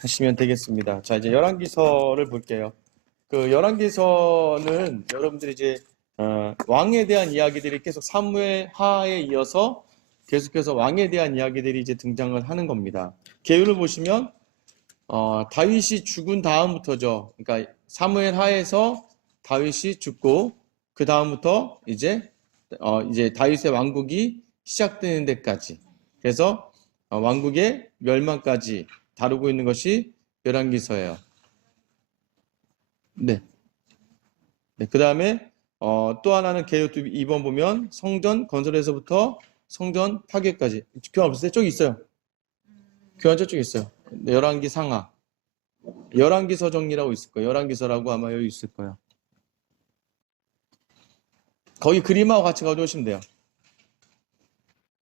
하시면 되겠습니다. 자, 이제 열왕기서를 볼게요. 그 열왕기서는 여러분들이 이제 왕에 대한 이야기들이 계속 사무엘 하에 이어서 계속해서 왕에 대한 이야기들이 이제 등장을 하는 겁니다. 계율을 보시면 다윗이 죽은 다음부터죠. 그러니까 사무엘 하에서 다윗이 죽고 그 다음부터 이제 다윗의 왕국이 시작되는 데까지. 그래서 왕국의 멸망까지 다루고 있는 것이 열왕기서예요. 네. 네. 그 다음에 또 하나는 계율 2번 보면 성전 건설에서부터 성전 파괴까지. 교환 없으세요? 저기 있어요. 교환 저쪽에 있어요. 네, 열왕기 상하. 열왕기서 정리라고 있을 거예요. 열왕기서라고 아마 여기 있을 거예요. 거기 그림하고 같이 가져오시면 돼요.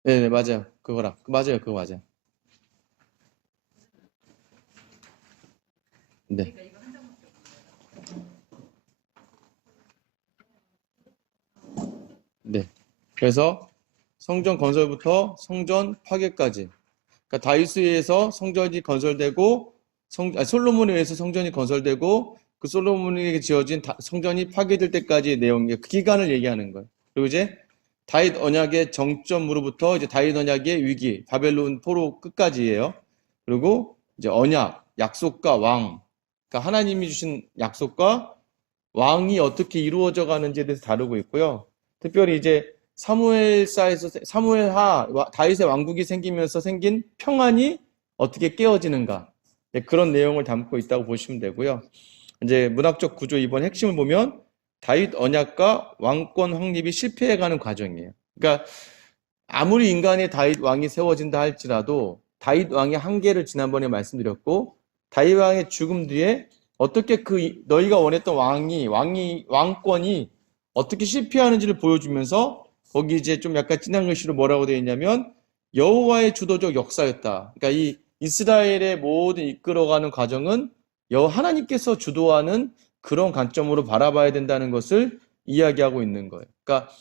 네네, 맞아요. 그거랑. 맞아요. 그거 맞아요. 네. 네. 그래서 성전 건설부터 성전 파괴까지. 그러니까 다윗에 의해서 성전이 건설되고 솔로몬에 의해서 성전이 건설되고 그 솔로몬에게 지어진 성전이 파괴될 때까지의 내용의 그 기간을 얘기하는 거예요. 그리고 이제 다윗 언약의 정점으로부터 이제 다윗 언약의 위기, 바벨론 포로 끝까지예요. 그리고 이제 언약, 약속과 왕, 그러니까 하나님이 주신 약속과 왕이 어떻게 이루어져 가는지에 대해서 다루고 있고요. 특별히 이제 사무엘하 다윗의 왕국이 생기면서 생긴 평안이 어떻게 깨어지는가, 그런 내용을 담고 있다고 보시면 되고요. 이제 문학적 구조 이번 핵심을 보면 다윗 언약과 왕권 확립이 실패해가는 과정이에요. 그러니까 아무리 인간의 다윗 왕이 세워진다 할지라도 다윗 왕의 한계를 지난번에 말씀드렸고, 다윗 왕의 죽음 뒤에 어떻게 너희가 원했던 왕권이 어떻게 실패하는지를 보여주면서, 거기 이제 좀 약간 진한 글씨로 뭐라고 되어 있냐면 여호와의 주도적 역사였다. 그러니까 이 이스라엘의 모든 이끌어가는 과정은 하나님께서 주도하는 그런 관점으로 바라봐야 된다는 것을 이야기하고 있는 거예요. 그러니까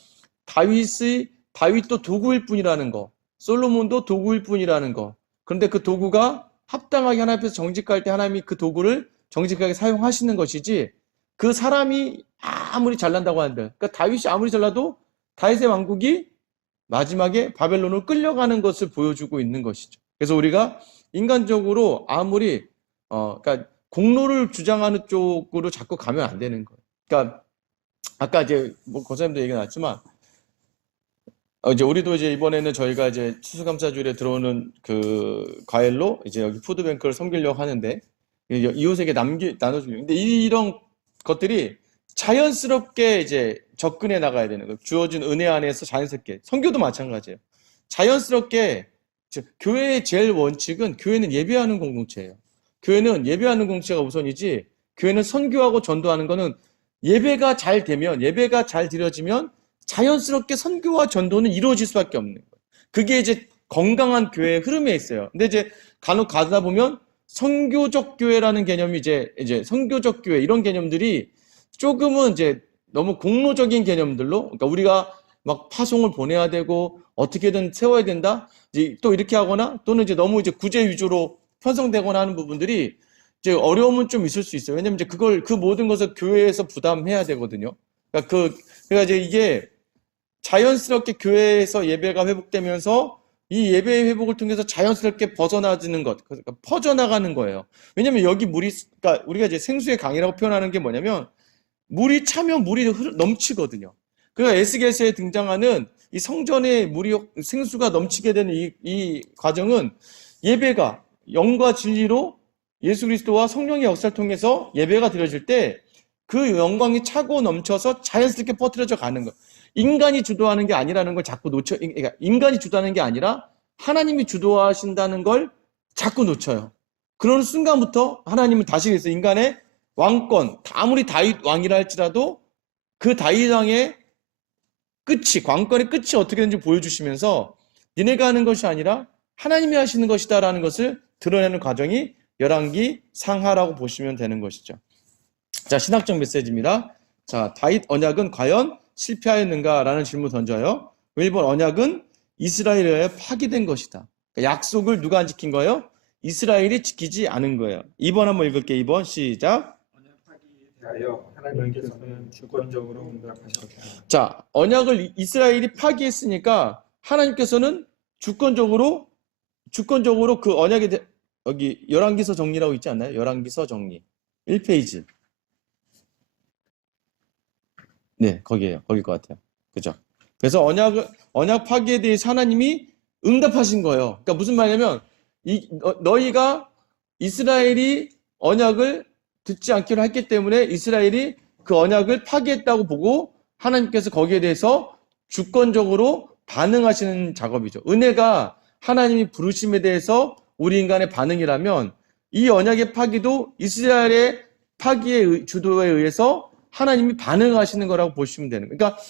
다윗도 도구일 뿐이라는 거, 솔로몬도 도구일 뿐이라는 거. 그런데 그 도구가 합당하게 하나님 앞에서 정직할 때 하나님이 그 도구를 정직하게 사용하시는 것이지, 그 사람이 아무리 잘난다고 하는데, 그러니까 다윗이 아무리 잘나도 다윗의 왕국이 마지막에 바벨론으로 끌려가는 것을 보여주고 있는 것이죠. 그래서 우리가 인간적으로 아무리 그러니까 공로를 주장하는 쪽으로 자꾸 가면 안 되는 거예요. 그러니까 아까 이제 뭐 고사님도 얘기 나왔지만 이제 우리도 이제 이번에는 저희가 이제 추수감사주일에 들어오는 그 과일로 이제 여기 푸드뱅크를 섬기려고 하는데, 이웃에게 나눠주려고. 근데 이런 것들이 자연스럽게 이제 접근해 나가야 되는 거예요. 주어진 은혜 안에서 자연스럽게. 선교도 마찬가지예요. 자연스럽게. 교회의 제일 원칙은 교회는 예배하는 공동체예요. 교회는 예배하는 공동체가 우선이지, 교회는 선교하고 전도하는 거는 예배가 잘 되면, 예배가 잘 드려지면 자연스럽게 선교와 전도는 이루어질 수밖에 없는 거예요. 그게 이제 건강한 교회의 흐름에 있어요. 근데 이제 간혹 가다 보면 선교적 교회라는 개념이 이제 선교적 교회 이런 개념들이 조금은 이제 너무 공로적인 개념들로, 그러니까 우리가 막 파송을 보내야 되고 어떻게든 세워야 된다, 이제 또 이렇게 하거나, 또는 이제 너무 이제 구제 위주로 편성되거나 하는 부분들이 이제 어려움은 좀 있을 수 있어요. 왜냐면 이제 그 모든 것을 교회에서 부담해야 되거든요. 그러니까 이제 이게 자연스럽게 교회에서 예배가 회복되면서 이 예배의 회복을 통해서 자연스럽게 벗어나지는 것, 그러니까 퍼져나가는 거예요. 왜냐면 여기 그러니까 우리가 이제 생수의 강이라고 표현하는 게 뭐냐면, 물이 차면 물이 넘치거든요. 그러니까 에스겔서에 등장하는 이 성전의 생수가 넘치게 되는 이 과정은, 예배가 영과 진리로 예수 그리스도와 성령의 역사를 통해서 예배가 드려질 때 그 영광이 차고 넘쳐서 자연스럽게 퍼뜨려져 가는 거예요. 인간이 주도하는 게 아니라는 걸 자꾸 그러니까 인간이 주도하는 게 아니라 하나님이 주도하신다는 걸 자꾸 놓쳐요. 그런 순간부터 하나님은 다시 그래서 인간의 왕권, 아무리 다윗 왕이라 할지라도 그 다윗 왕의 왕권의 끝이 어떻게 되는지 보여주시면서, 니네가 하는 것이 아니라 하나님이 하시는 것이다라는 것을 드러내는 과정이 열왕기 상하라고 보시면 되는 것이죠. 자, 신학적 메시지입니다. 자, 다윗 언약은 과연 실패하였는가? 라는 질문 던져요. 1번, 언약은 이스라엘에 파기된 것이다. 그러니까 약속을 누가 안 지킨 거예요? 이스라엘이 지키지 않은 거예요. 2번 한번 읽을게요. 2번 시작. 언약하기에 대하여 하나님께서는 주권적으로 응답하셨다. 자, 언약을 이스라엘이 파기했으니까 하나님께서는 주권적으로 그 언약에 여기 열왕기서 정리라고 있지 않나요? 열왕기서 정리 1페이지. 네, 거기에요. 거길 것 같아요. 그죠? 그래서 언약 파기에 대해서 하나님이 응답하신 거예요. 그러니까 무슨 말이냐면 너희가 이스라엘이 언약을 듣지 않기로 했기 때문에 이스라엘이 그 언약을 파기했다고 보고 하나님께서 거기에 대해서 주권적으로 반응하시는 작업이죠. 은혜가 하나님이 부르심에 대해서 우리 인간의 반응이라면 이 언약의 파기도 이스라엘의 파기의 주도에 의해서 하나님이 반응하시는 거라고 보시면 되는 거예요. 그러니까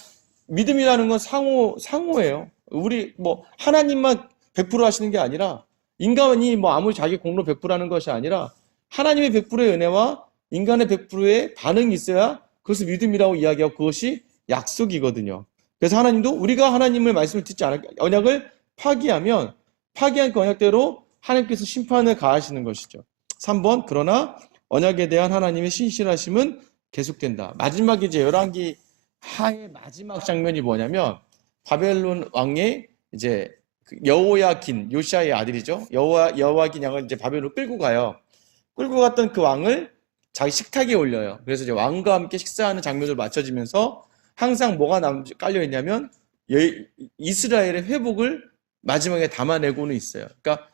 믿음이라는 건 상호예요. 우리 하나님만 100% 하시는 게 아니라 인간이 아무리 자기 공로 100%하는 것이 아니라 하나님의 100%의 은혜와 인간의 100%의 반응이 있어야 그것을 믿음이라고 이야기하고 그것이 약속이거든요. 그래서 하나님도 우리가 하나님의 말씀을 듣지 않을 언약을 파기하면 파기한 그 언약대로 하나님께서 심판을 가하시는 것이죠. 3번 그러나 언약에 대한 하나님의 신실하심은 계속된다. 마지막에 이제 열왕기 하의 마지막 장면이 뭐냐면 바벨론 왕의 이제 여호야긴 요시아의 아들이죠. 여호야긴 양을 이제 바벨론으로 끌고 가요. 끌고 갔던 그 왕을 자기 식탁에 올려요. 그래서 이제 왕과 함께 식사하는 장면으로 맞춰지면서 항상 뭐가 깔려 있냐면 이스라엘의 회복을 마지막에 담아내고는 있어요. 그러니까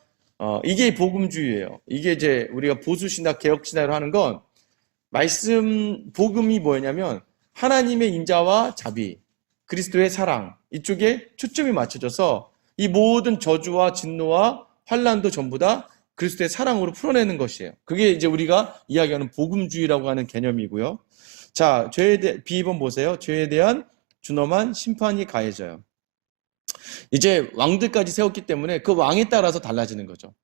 이게 복음주의예요. 이게 이제 우리가 보수신학, 개혁신학으로 하는 건 복음이 뭐냐면 하나님의 인자와 자비, 그리스도의 사랑 이쪽에 초점이 맞춰져서 이 모든 저주와 진노와 환난도 전부 다 그리스도의 사랑으로 풀어내는 것이에요. 그게 이제 우리가 이야기하는 복음주의라고 하는 개념이고요. 자, B번 보세요. 죄에 대한 준엄한 심판이 가해져요. 이제 왕들까지 세웠기 때문에 그 왕에 따라서 달라지는 거죠.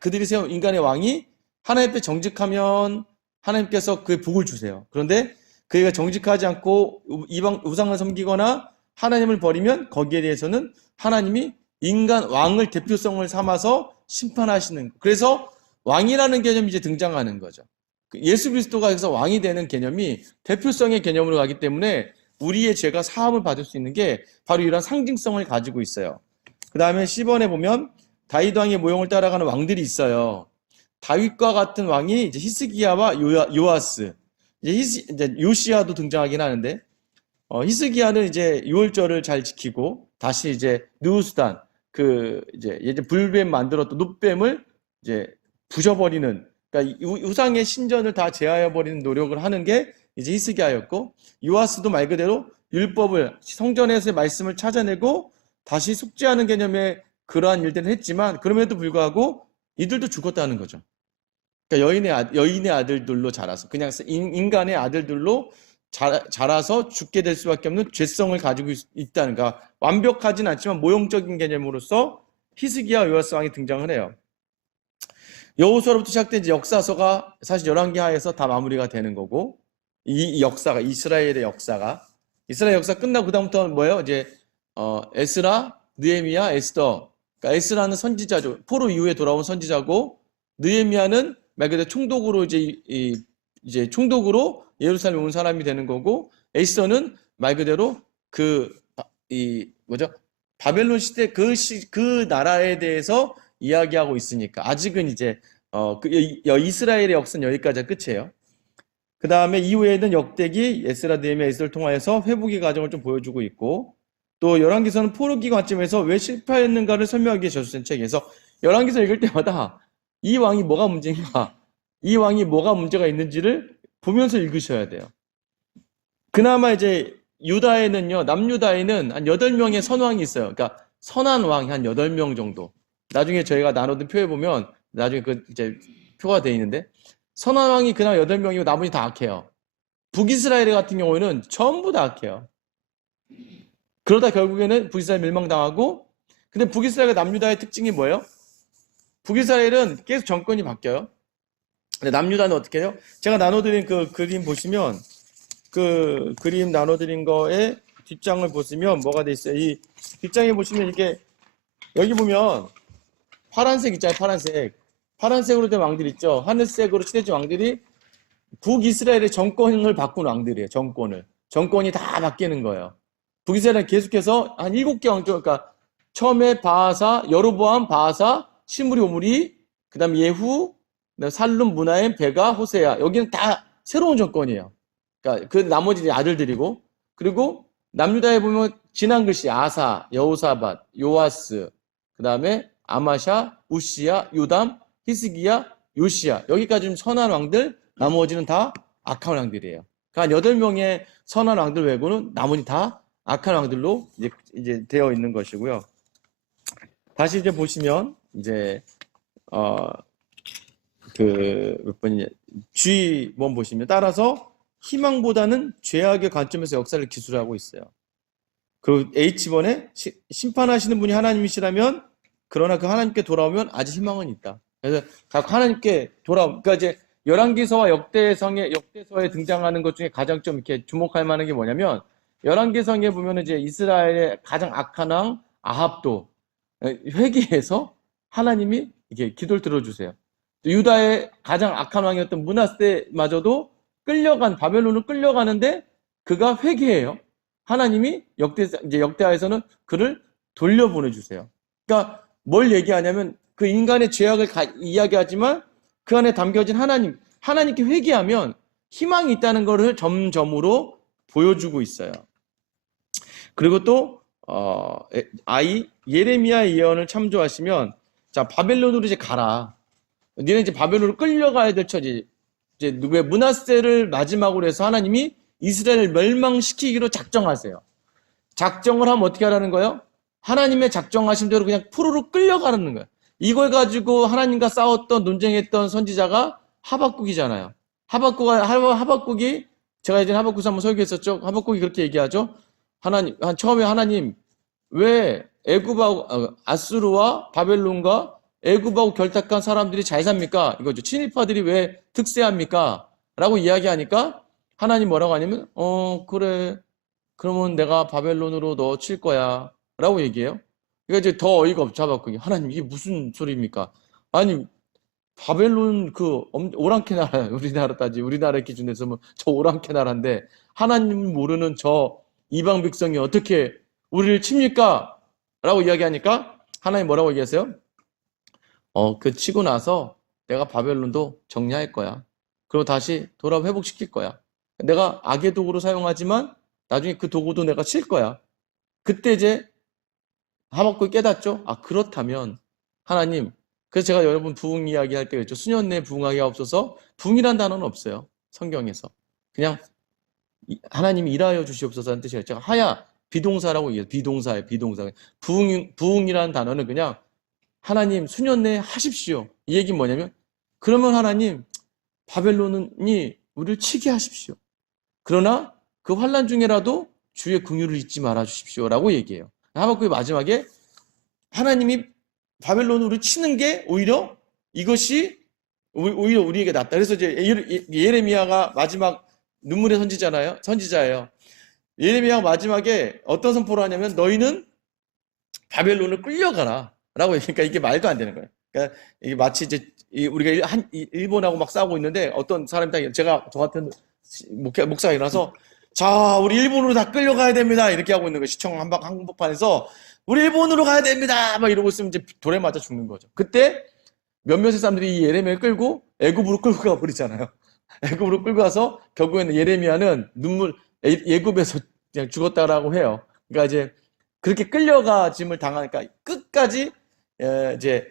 그들이 세운 인간의 왕이 하나님 앞에 정직하면 하나님께서 그의 복을 주세요. 그런데 그가 정직하지 않고 이방 우상을 섬기거나 하나님을 버리면 거기에 대해서는 하나님이 인간 왕을 대표성을 삼아서 심판하시는. 그래서 왕이라는 개념이 이제 등장하는 거죠. 예수 그리스도가 여기서 왕이 되는 개념이 대표성의 개념으로 가기 때문에 우리의 죄가 사함을 받을 수 있는 게 바로 이런 상징성을 가지고 있어요. 그 다음에 10번에 보면 다윗 왕의 모형을 따라가는 왕들이 있어요. 다윗과 같은 왕이 이제 히스기야와 요아스, 이제 요시야도 등장하긴 하는데, 히스기야는 이제 유월절을 잘 지키고 다시 이제 느우스단 이제 불뱀 만들었던 눕뱀을 이제 부셔버리는, 그러니까 우상의 신전을 다 제하해버리는 노력을 하는 게 이제 히스기야였고, 요아스도 말 그대로 율법을 성전에서의 말씀을 찾아내고 다시 숙지하는 개념의 그러한 일들을 했지만 그럼에도 불구하고 이들도 죽었다는 거죠. 그러니까 여인의 아들들로 자라서 그냥 인간의 아들들로 자라서 죽게 될 수밖에 없는 죄성을 가지고 있다는 가 완벽하진 않지만 모형적인 개념으로서 히스기야 요아스 왕이 등장을 해요. 여호수아로부터 시작된 이제 역사서가 사실 열왕기 하에서 다 마무리가 되는 거고 이 역사가 이스라엘 역사 끝나고 그다음부터는 뭐예요? 이제 에스라, 느헤미야, 에스더. 그러니까 에스라는 선지자죠. 포로 이후에 돌아온 선지자고 느헤미야는 말 그대로 총독으로 이제 총독으로 예루살렘에 온 사람이 되는 거고 에스더는 말 그대로 바벨론 시대 그 나라에 대해서 이야기하고 있으니까 아직은 이제 이스라엘의 역사는 여기까지가 끝이에요. 그 다음에 이후에는 역대기, 에스라, 느헤미야, 에스더를 통하여서 회복의 과정을 좀 보여주고 있고 또 열왕기서는 포로기 관점에서 왜 실패했는가를 설명하기 위해 저술된 책에서 열왕기서 읽을 때마다 이 왕이 뭐가 문제인가, 이 왕이 뭐가 문제가 있는지를 보면서 읽으셔야 돼요. 그나마 이제 유다에는요, 남유다에는 한 8명의 선왕이 있어요. 그러니까 선한 왕이 한 8명 정도. 나중에 저희가 나눠둔 표에 보면 나중에 이제 표가 돼 있는데 선한 왕이 그나마 8명이고 나머지 다 악해요. 북이스라엘 같은 경우에는 전부 다 악해요. 그러다 결국에는 북이스라엘 멸망당하고, 근데 북이스라엘과 남유다의 특징이 뭐예요? 북이스라엘은 계속 정권이 바뀌어요. 근데 남유다는 어떻게 해요? 제가 나눠드린 그 그림 보시면 그 그림 나눠드린 거에 뒷장을 보시면 뭐가 돼 있어요? 이 뒷장에 보시면 이게 여기 보면 파란색 있잖아요. 파란색. 파란색으로 된 왕들 있죠. 하늘색으로 칠해진 왕들이 북이스라엘의 정권을 바꾼 왕들이에요. 정권이 다 바뀌는 거예요. 북이스라엘은 계속해서 한 7개 왕조, 그러니까 처음에 바하사, 여로보암, 바하사, 시므리, 오므리, 그 다음 예후, 그다음 살룸, 므나엠, 베가, 호세야. 여기는 다 새로운 정권이에요. 그러니까 그 나머지 아들들이고, 그리고 남유다에 보면 지난 글씨 아사, 여호사밧, 요아스, 그 다음에 아마샤, 우시야, 요담, 히스기야, 요시야. 여기까지 좀 선한 왕들, 나머지는 다 악한 왕들이에요. 그러니까 8명의 선한 왕들 외고는 나머지 다 악한 왕들로 이제 되어 있는 것이고요. 다시 이제 보시면 이제 몇 번이냐, G1 보시면 따라서 희망보다는 죄악의 관점에서 역사를 기술하고 있어요. 그리고 H1에 심판하시는 분이 하나님이시라면 그러나 그 하나님께 돌아오면 아직 희망은 있다. 그래서 각 하나님께 그러니까 이제 열왕기서와 역대서에 등장하는 것 중에 가장 좀 이렇게 주목할 만한 게 뭐냐면, 열왕기서에 보면 이제 이스라엘의 가장 악한 왕 아합도 회개해서 하나님이 이렇게 기도를 들어주세요. 유다의 가장 악한 왕이었던 므낫세마저도 바벨론을 끌려가는데 그가 회개해요. 하나님이 역대하에서는 그를 돌려보내주세요. 그러니까 뭘 얘기하냐면 그 인간의 죄악을 이야기하지만 그 안에 담겨진 하나님께 회개하면 희망이 있다는 것을 점점으로 보여주고 있어요. 그리고 또 예레미야 예언을 참조하시면, 자, 바벨론으로 이제 가라. 너네 이제 바벨론으로 끌려가야 될 처지. 이제 므낫세를 마지막으로 해서 하나님이 이스라엘을 멸망시키기로 작정하세요. 작정을 하면 어떻게 하라는 거예요? 하나님의 작정하신 대로 그냥 풀으로 끌려가는 거예요. 이걸 가지고 하나님과 싸웠던, 논쟁했던 선지자가 하박국이잖아요. 하박국이 제가 예전에 하박국에서 한번 설교했었죠. 하박국이 그렇게 얘기하죠. 처음에 하나님, 왜 아수르와 바벨론과 애굽하고 결탁한 사람들이 잘 삽니까? 이거죠. 친일파들이 왜 득세합니까? 라고 이야기하니까 하나님 뭐라고 하냐면, 그래. 그러면 내가 바벨론으로 너 칠 거야. 라고 얘기해요. 그러니까 이제 더 어이가 없죠, 하박국이. 하나님, 이게 무슨 소리입니까? 아니, 바벨론 오랑캐 나라, 우리나라 기준에서 뭐 저 오랑캐 나라인데 하나님 모르는 저 이방 백성이 어떻게 우리를 칩니까? 라고 이야기하니까 하나님 뭐라고 얘기하세요? 그 치고 나서 내가 바벨론도 정리할 거야. 그리고 다시 회복시킬 거야. 내가 악의 도구로 사용하지만 나중에 그 도구도 내가 칠 거야. 그때 이제 하박국이 깨닫죠. 그렇다면 하나님, 그래서 제가 여러분 부흥 이야기 할 때 그랬죠. 수년 내에 부흥하기가 없어서, 부흥이란 단어는 없어요. 성경에서. 그냥 하나님이 일하여 주시옵소서라는 뜻이에요. 제가 비동사라고 얘기해요. 비동사예요. 비동사. 부흥이라는 단어는 그냥 하나님 수년 내에 하십시오. 이 얘기는 뭐냐면, 그러면 하나님 바벨론이 우리를 치게 하십시오. 그러나 그 환난 중에라도 주의 긍휼을 잊지 말아 주십시오라고 얘기해요. 하박국이 마지막에 하나님이 바벨론으로 치는 게 오히려 우리에게 낫다. 그래서 이제 예레미야가 마지막 눈물의 선지자예요. 예레미야가 마지막에 어떤 선포를 하냐면, 너희는 바벨론을 끌려가라 라고. 그러니까 이게 말도 안 되는 거예요. 그러니까 이게 마치 이제 우리가 일본하고 막 싸우고 있는데 어떤 사람이 제가 저 같은 목사가 일어나서, 자, 우리 일본으로 다 끌려가야 됩니다 이렇게 하고 있는 거예요. 시청 한복판에서 우리 일본으로 가야 됩니다 막 이러고 있으면 이제 돌에 맞아 죽는 거죠. 그때 몇몇의 사람들이 이 예레미야를 끌고 애굽으로 끌고 가버리잖아요. 애굽으로 끌고 가서 결국에는 예레미야는 애굽에서 그냥 죽었다라고 해요. 그러니까 이제 그렇게 끌려가짐을 당하니까 끝까지 이제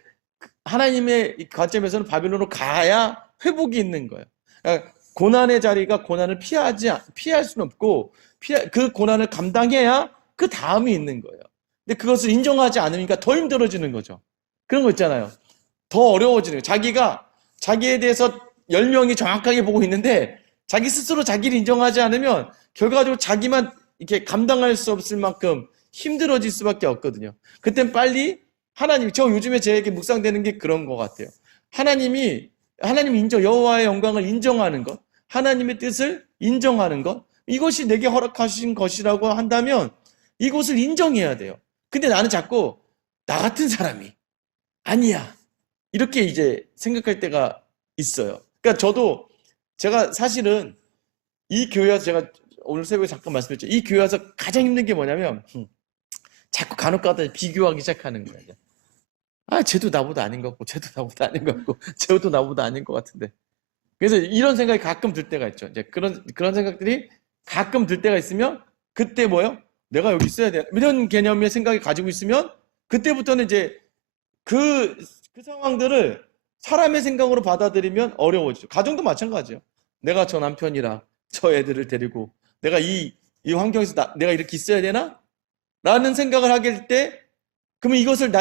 하나님의 관점에서는 바빌론으로 가야 회복이 있는 거예요. 그러니까 고난의 자리가 고난을 피할 수는 없고, 그 고난을 감당해야 그 다음이 있는 거예요. 근데 그것을 인정하지 않으니까 더 힘들어지는 거죠. 그런 거 있잖아요. 더 어려워지는 거예요. 자기에 대해서 10명이 정확하게 보고 있는데 자기 스스로 자기를 인정하지 않으면 결과적으로 자기만 이렇게 감당할 수 없을 만큼 힘들어질 수밖에 없거든요. 그땐 빨리 저 요즘에 제게 묵상되는 게 그런 것 같아요. 하나님 여호와의 영광을 인정하는 것, 하나님의 뜻을 인정하는 것, 이것이 내게 허락하신 것이라고 한다면 이것을 인정해야 돼요. 근데 나는 자꾸 나 같은 사람이 아니야, 이렇게 이제 생각할 때가 있어요. 그러니까 저도 제가 사실은 이 교회 와서 제가 오늘 새벽에 잠깐 말씀드렸죠. 이 교회 와서 가장 힘든 게 뭐냐면 자꾸 간혹가다 비교하기 시작하는 거예요. 아, 쟤도 나보다 아닌 것 같고, 쟤도 나보다 아닌 것 같고, 쟤도 나보다 아닌 것 같은데. 그래서 이런 생각이 가끔 들 때가 있죠. 이제 그런 생각들이 가끔 들 때가 있으면, 그때 뭐요? 내가 여기 있어야 돼. 이런 개념의 생각이 가지고 있으면, 그때부터는 이제 그 상황들을 사람의 생각으로 받아들이면 어려워지죠. 가정도 마찬가지예요. 내가 저 남편이랑 저 애들을 데리고, 내가 이 환경에서 내가 이렇게 있어야 되나? 라는 생각을 하게 될 때, 그러면 이것을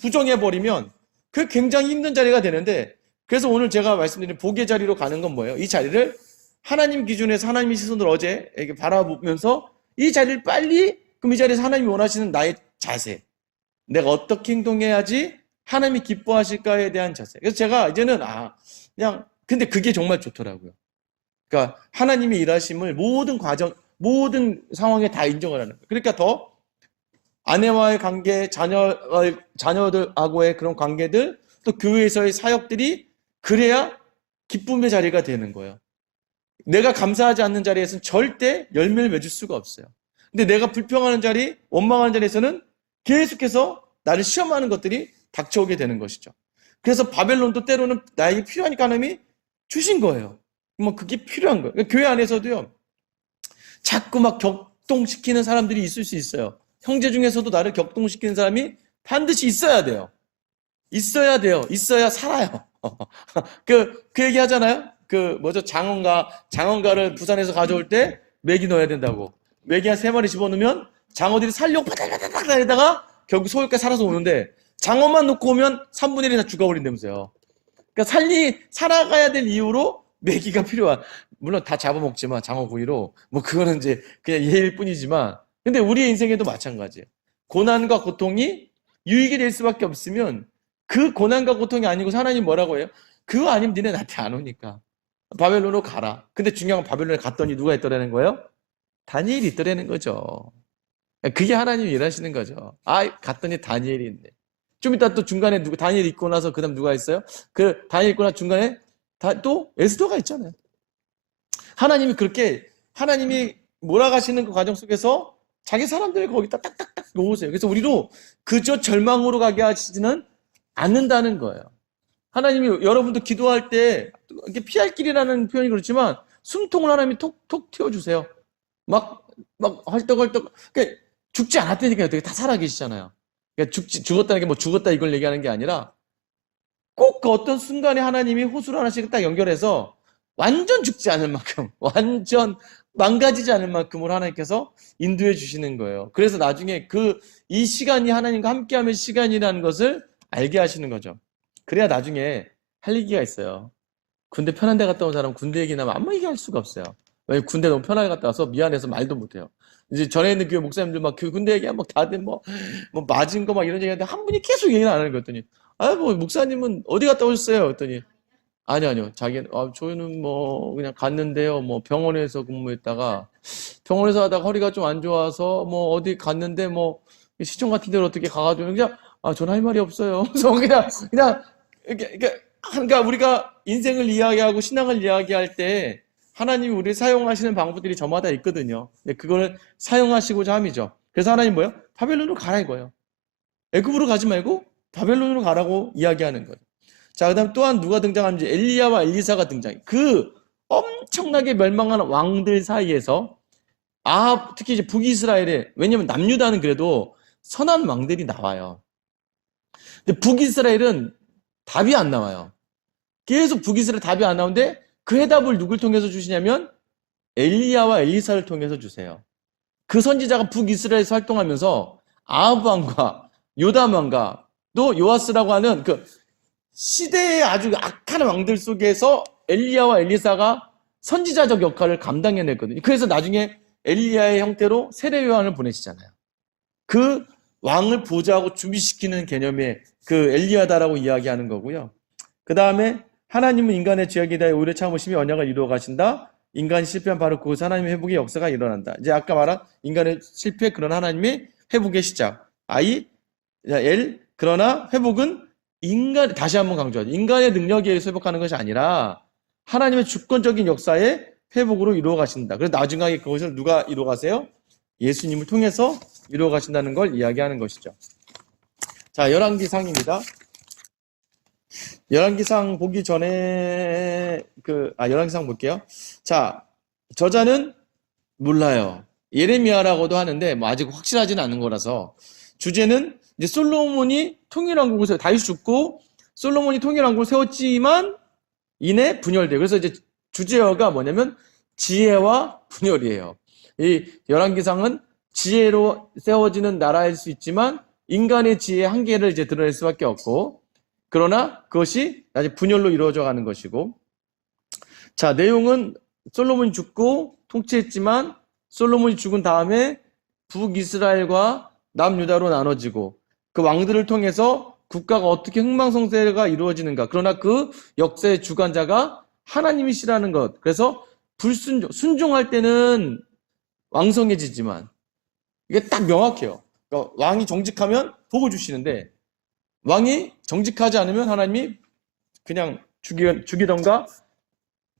부정해버리면 그게 굉장히 힘든 자리가 되는데, 그래서 오늘 제가 말씀드린 복의 자리로 가는 건 뭐예요? 이 자리를 하나님 기준에서 하나님의 시선으로 어제 이렇게 바라보면서 이 자리를 빨리, 그럼 이 자리에서 하나님이 원하시는 나의 자세, 내가 어떻게 행동해야지 하나님이 기뻐하실까에 대한 자세. 그래서 제가 이제는 그냥 근데 그게 정말 좋더라고요. 그러니까 하나님의 일하심을 모든 과정, 모든 상황에 다 인정을 하는 거예요. 그러니까 더 아내와의 관계, 자녀들하고의 그런 관계들, 또 교회에서의 사역들이 그래야 기쁨의 자리가 되는 거예요. 내가 감사하지 않는 자리에서는 절대 열매를 맺을 수가 없어요. 근데 내가 불평하는 자리, 원망하는 자리에서는 계속해서 나를 시험하는 것들이 닥쳐오게 되는 것이죠. 그래서 바벨론도 때로는 나에게 필요하니까 하나님이 주신 거예요. 뭐 그게 필요한 거예요. 그러니까 교회 안에서도요, 자꾸 막 격동시키는 사람들이 있을 수 있어요. 형제 중에서도 나를 격동시키는 사람이 반드시 있어야 돼요. 있어야 돼요. 있어야 살아요. 그 얘기 하잖아요. 장어가를 부산에서 가져올 때 메기 넣어야 된다고. 메기 한 3마리 집어넣으면 장어들이 살려고 바닥바닥 다니다가 결국 소유가 살아서 오는데, 장어만 놓고 오면 3분의 1이 다 죽어버린다면서요. 그러니까 살아가야 될 이유로 메기가 필요한, 물론 다 잡아먹지만 장어 구이로, 뭐 그거는 이제 그냥 예일 뿐이지만, 근데 우리의 인생에도 마찬가지예요. 고난과 고통이 유익이 될 수밖에 없으면 그 고난과 고통이 아니고 하나님 뭐라고 해요? 그거 아니면 니네 나한테 안 오니까 바벨론으로 가라. 근데 중요한 건 바벨론에 갔더니 누가 있더라는 거예요? 다니엘이 있더라는 거죠. 그게 하나님이 일하시는 거죠. 갔더니 다니엘이 있네. 좀 이따 또 중간에 다니엘이 있고 나서 그 다음 누가 있어요? 그 다니엘 있고 나서 중간에 또 에스더가 있잖아요. 하나님이 몰아가시는 그 과정 속에서 자기 사람들을 거기다 딱딱딱 놓으세요. 그래서 우리도 그저 절망으로 가게 하시지는 않는다는 거예요. 하나님이 여러분도 기도할 때 이렇게 피할 길이라는 표현이 그렇지만 숨통을 하나님이 톡톡 틔워주세요. 막 헐떡헐떡. 그러니까 죽지 않았다니까요. 되게 다 살아계시잖아요. 그러니까 죽었다는 게 뭐 죽었다 이걸 얘기하는 게 아니라 꼭 그 어떤 순간에 하나님이 호수를 하나씩 딱 연결해서 완전 죽지 않을 만큼, 완전 망가지지 않을 만큼으로 하나님께서 인도해 주시는 거예요. 그래서 나중에 이 시간이 하나님과 함께하는 시간이라는 것을 알게 하시는 거죠. 그래야 나중에 할 얘기가 있어요. 군대 편한 데 갔다 온 사람은 군대 얘기 나면 아무 얘기 할 수가 없어요. 왜? 군대 너무 편하게 갔다 와서 미안해서 말도 못해요. 이제 전에 있는 교회 목사님들 막 군대 얘기하면 막 다들 뭐 맞은 거 막 이런 얘기하는데 한 분이 계속 얘기는 안 하는 거 같더니, 뭐 목사님은 어디 갔다 오셨어요? 그랬더니 아니요. 자기는 저희는 뭐 그냥 갔는데요. 뭐 병원에서 근무했다가 병원에서 하다가 허리가 좀 안 좋아서 뭐 어디 갔는데 뭐 시청 같은 데로 어떻게 가가지고 그냥 저는 할 말이 없어요. 그래서 그냥 이렇게 그러니까 우리가 인생을 이야기하고 신앙을 이야기할 때 하나님이 우리를 사용하시는 방법들이 저마다 있거든요. 근데 그걸 사용하시고자 함이죠. 그래서 하나님 뭐예요? 바벨론으로 가라 이거예요. 애굽으로 가지 말고 바벨론으로 가라고 이야기하는 거예요. 자, 그 다음 또한 누가 등장하는지 엘리야와 엘리사가 등장해요. 그 엄청나게 멸망한 왕들 사이에서 특히 이제 북이스라엘에, 왜냐면 남유다는 그래도 선한 왕들이 나와요. 근데 북이스라엘은 답이 안 나와요. 계속 북이스라엘 답이 안 나오는데 그 해답을 누굴 통해서 주시냐면 엘리야와 엘리사를 통해서 주세요. 그 선지자가 북이스라엘에서 활동하면서 아합 왕과 요담 왕과 또 요아스라고 하는 그 시대의 아주 악한 왕들 속에서 엘리야와 엘리사가 선지자적 역할을 감당해냈거든요. 그래서 나중에 엘리야의 형태로 세례 요한을 보내시잖아요. 그 왕을 보좌하고 준비시키는 개념의 그 엘리야다라고 이야기하는 거고요. 그 다음에 하나님은 인간의 죄악에 대해 오래 참으시며 언약을 이루어 가신다. 인간이 실패한 바로 그곳 하나님의 회복의 역사가 일어난다. 이제 아까 말한 인간의 실패, 그런 하나님의 회복의 시작. 그러나 회복은 다시 한번 강조하죠. 인간의 능력에 의해서 회복하는 것이 아니라 하나님의 주권적인 역사의 회복으로 이루어 가신다. 그래서 나중에 그것을 누가 이루어 가세요? 예수님을 통해서 이루어 가신다는 걸 이야기하는 것이죠. 자, 열왕기상입니다. 열왕기상 보기 전에 열왕기상 볼게요. 자, 저자는 몰라요. 예레미야라고도 하는데 뭐 아직 확실하지는 않은 거라서 주제는 이제 솔로몬이 통일왕국을 다윗이 죽고 솔로몬이 통일왕국을 세웠지만 이내 분열돼요. 그래서 이제 주제어가 뭐냐면 지혜와 분열이에요. 이 열왕기상은 지혜로 세워지는 나라일 수 있지만 인간의 지혜의 한계를 이제 드러낼 수밖에 없고, 그러나 그것이 아직 분열로 이루어져 가는 것이고, 자, 내용은 솔로몬이 죽고 통치했지만 솔로몬이 죽은 다음에 북이스라엘과 남유다로 나눠지고 그 왕들을 통해서 국가가 어떻게 흥망성쇠가 이루어지는가. 그러나 그 역사의 주관자가 하나님이시라는 것. 그래서 순종할 때는 왕성해지지만 이게 딱 명확해요. 그러니까 왕이 정직하면 복을 주시는데 왕이 정직하지 않으면 하나님이 그냥 죽이던가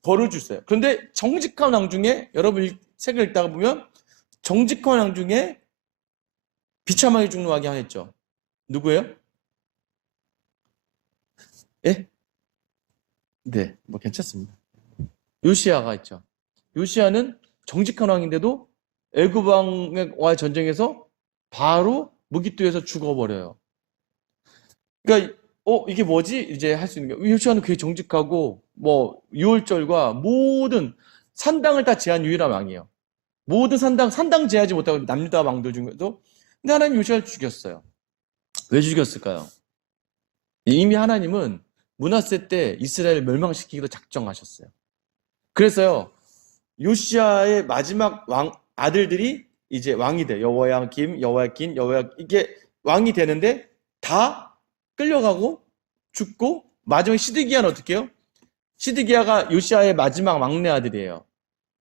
벌을 주세요. 그런데 정직한 왕 중에 여러분 책을 읽다가 보면 정직한 왕 중에 비참하게 죽는 왕이 하나 있죠. 누구예요? 예? 네, 뭐 괜찮습니다. 요시야가 있죠. 요시야는 정직한 왕인데도 애굽 왕과의 전쟁에서 바로 무기토에서 죽어버려요. 그러니까 이게 뭐지? 이제 할 수 있는 게 요시야는 굉장히 정직하고 뭐 유월절과 모든 산당을 다 제한 유일한 왕이에요. 모든 산당 제하지 못하고 남유다 왕들 중에도. 근데 하나님 요시야를 죽였어요. 왜 죽였을까요? 이미 하나님은 므낫세 때 이스라엘을 멸망시키기로 작정하셨어요. 그래서요, 요시야의 마지막 아들들이 이제 왕이 돼요. 여호야김, 이게 왕이 되는데 다 끌려가고 죽고, 마지막에 시드기야는 어떻게 해요? 시드기야가 요시야의 마지막 막내 아들이에요.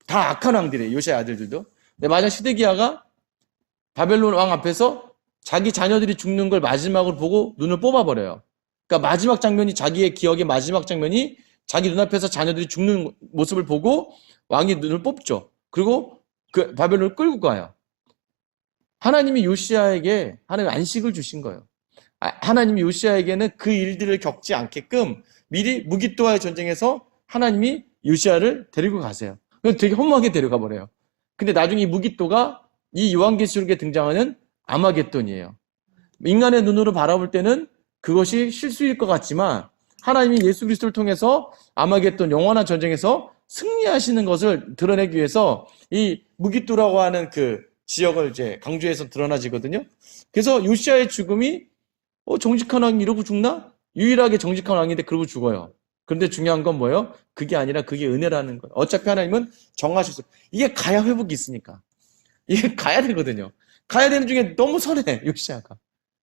다 악한 왕들이에요, 요시야 아들들도. 근데 마지막 시드기야가 바벨론 왕 앞에서 자기 자녀들이 죽는 걸 마지막으로 보고 눈을 뽑아버려요. 그러니까 마지막 장면이, 자기의 기억의 마지막 장면이 자기 눈앞에서 자녀들이 죽는 모습을 보고 왕이 눈을 뽑죠. 그리고 그 바벨론을 끌고 가요. 하나님이 요시야에게 하나님 안식을 주신 거예요. 하나님이 요시야에게는 그 일들을 겪지 않게끔 미리 무기토와의 전쟁에서 하나님이 요시야를 데리고 가세요. 되게 허무하게 데려가 버려요. 근데 나중에 이 무기토가 이 요한계시록에 등장하는 아마겟돈이에요. 인간의 눈으로 바라볼 때는 그것이 실수일 것 같지만 하나님이 예수 그리스도를 통해서 아마겟돈 영원한 전쟁에서 승리하시는 것을 드러내기 위해서 이 무기토라고 하는 그 지역을 이제 강조해서 드러나지거든요. 그래서 요시야의 죽음이 정직한 왕이 이러고 죽나? 유일하게 정직한 왕인데 그러고 죽어요. 그런데 중요한 건 뭐예요? 그게 아니라 그게 은혜라는 거예요. 어차피 하나님은 정하셨어요. 이게 가야 회복이 있으니까. 이게 가야 되거든요. 가야 되는 중에 너무 선해, 요시야가.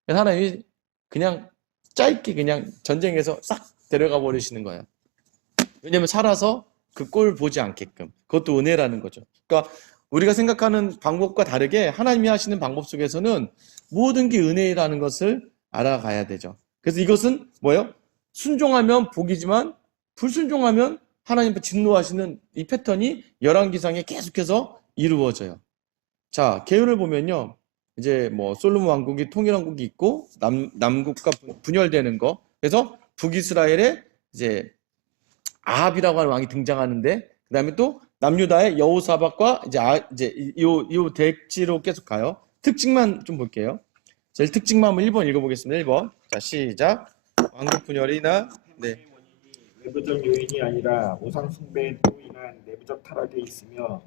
그래서 하나님이 그냥 짧게 그냥 전쟁에서 싹 데려가 버리시는 거예요. 왜냐면 살아서 그 꼴 보지 않게끔. 그것도 은혜라는 거죠. 그러니까 우리가 생각하는 방법과 다르게 하나님이 하시는 방법 속에서는 모든 게 은혜라는 것을 알아가야 되죠. 그래서 이것은 뭐예요? 순종하면 복이지만 불순종하면 하나님 진노하시는 이 패턴이 열왕기상에 계속해서 이루어져요. 자, 계율을 보면요. 이제 뭐 솔로몬 왕국이 통일왕국이 있고 남국과 분열되는 거. 그래서 북이스라엘에 이제 아합이라고 하는 왕이 등장하는데, 그다음에 또 남유다의 여호사밧과 이제 요 대치로 계속 가요. 특징만 좀 볼게요. 제일 특징만 한번 1번 읽어보겠습니다. 1번. 자, 시작. 왕국 분열이나 네. 외부적 요인이 아니라 우상 숭배로 인한 내부적 타락에 있으며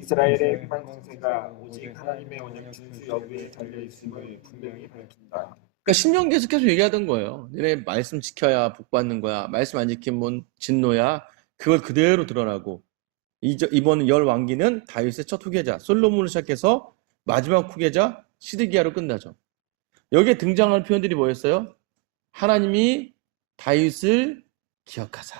이스라엘의 흥망성쇠가 오직 하나님의 언약 준수 여부에 달려 있음을 분명히 밝힌다. 그러니까 신명기에서 계속 얘기하던 거예요. 너네 말씀 지켜야 복 받는 거야. 말씀 안 지키면 진노야. 그걸 그대로 드러나고, 이번 열 왕기는 다윗의 첫 후계자 솔로몬을 시작해서 마지막 후계자 시드기야로 끝나죠. 여기에 등장하는 표현들이 뭐였어요? 하나님이 다윗을 기억하사.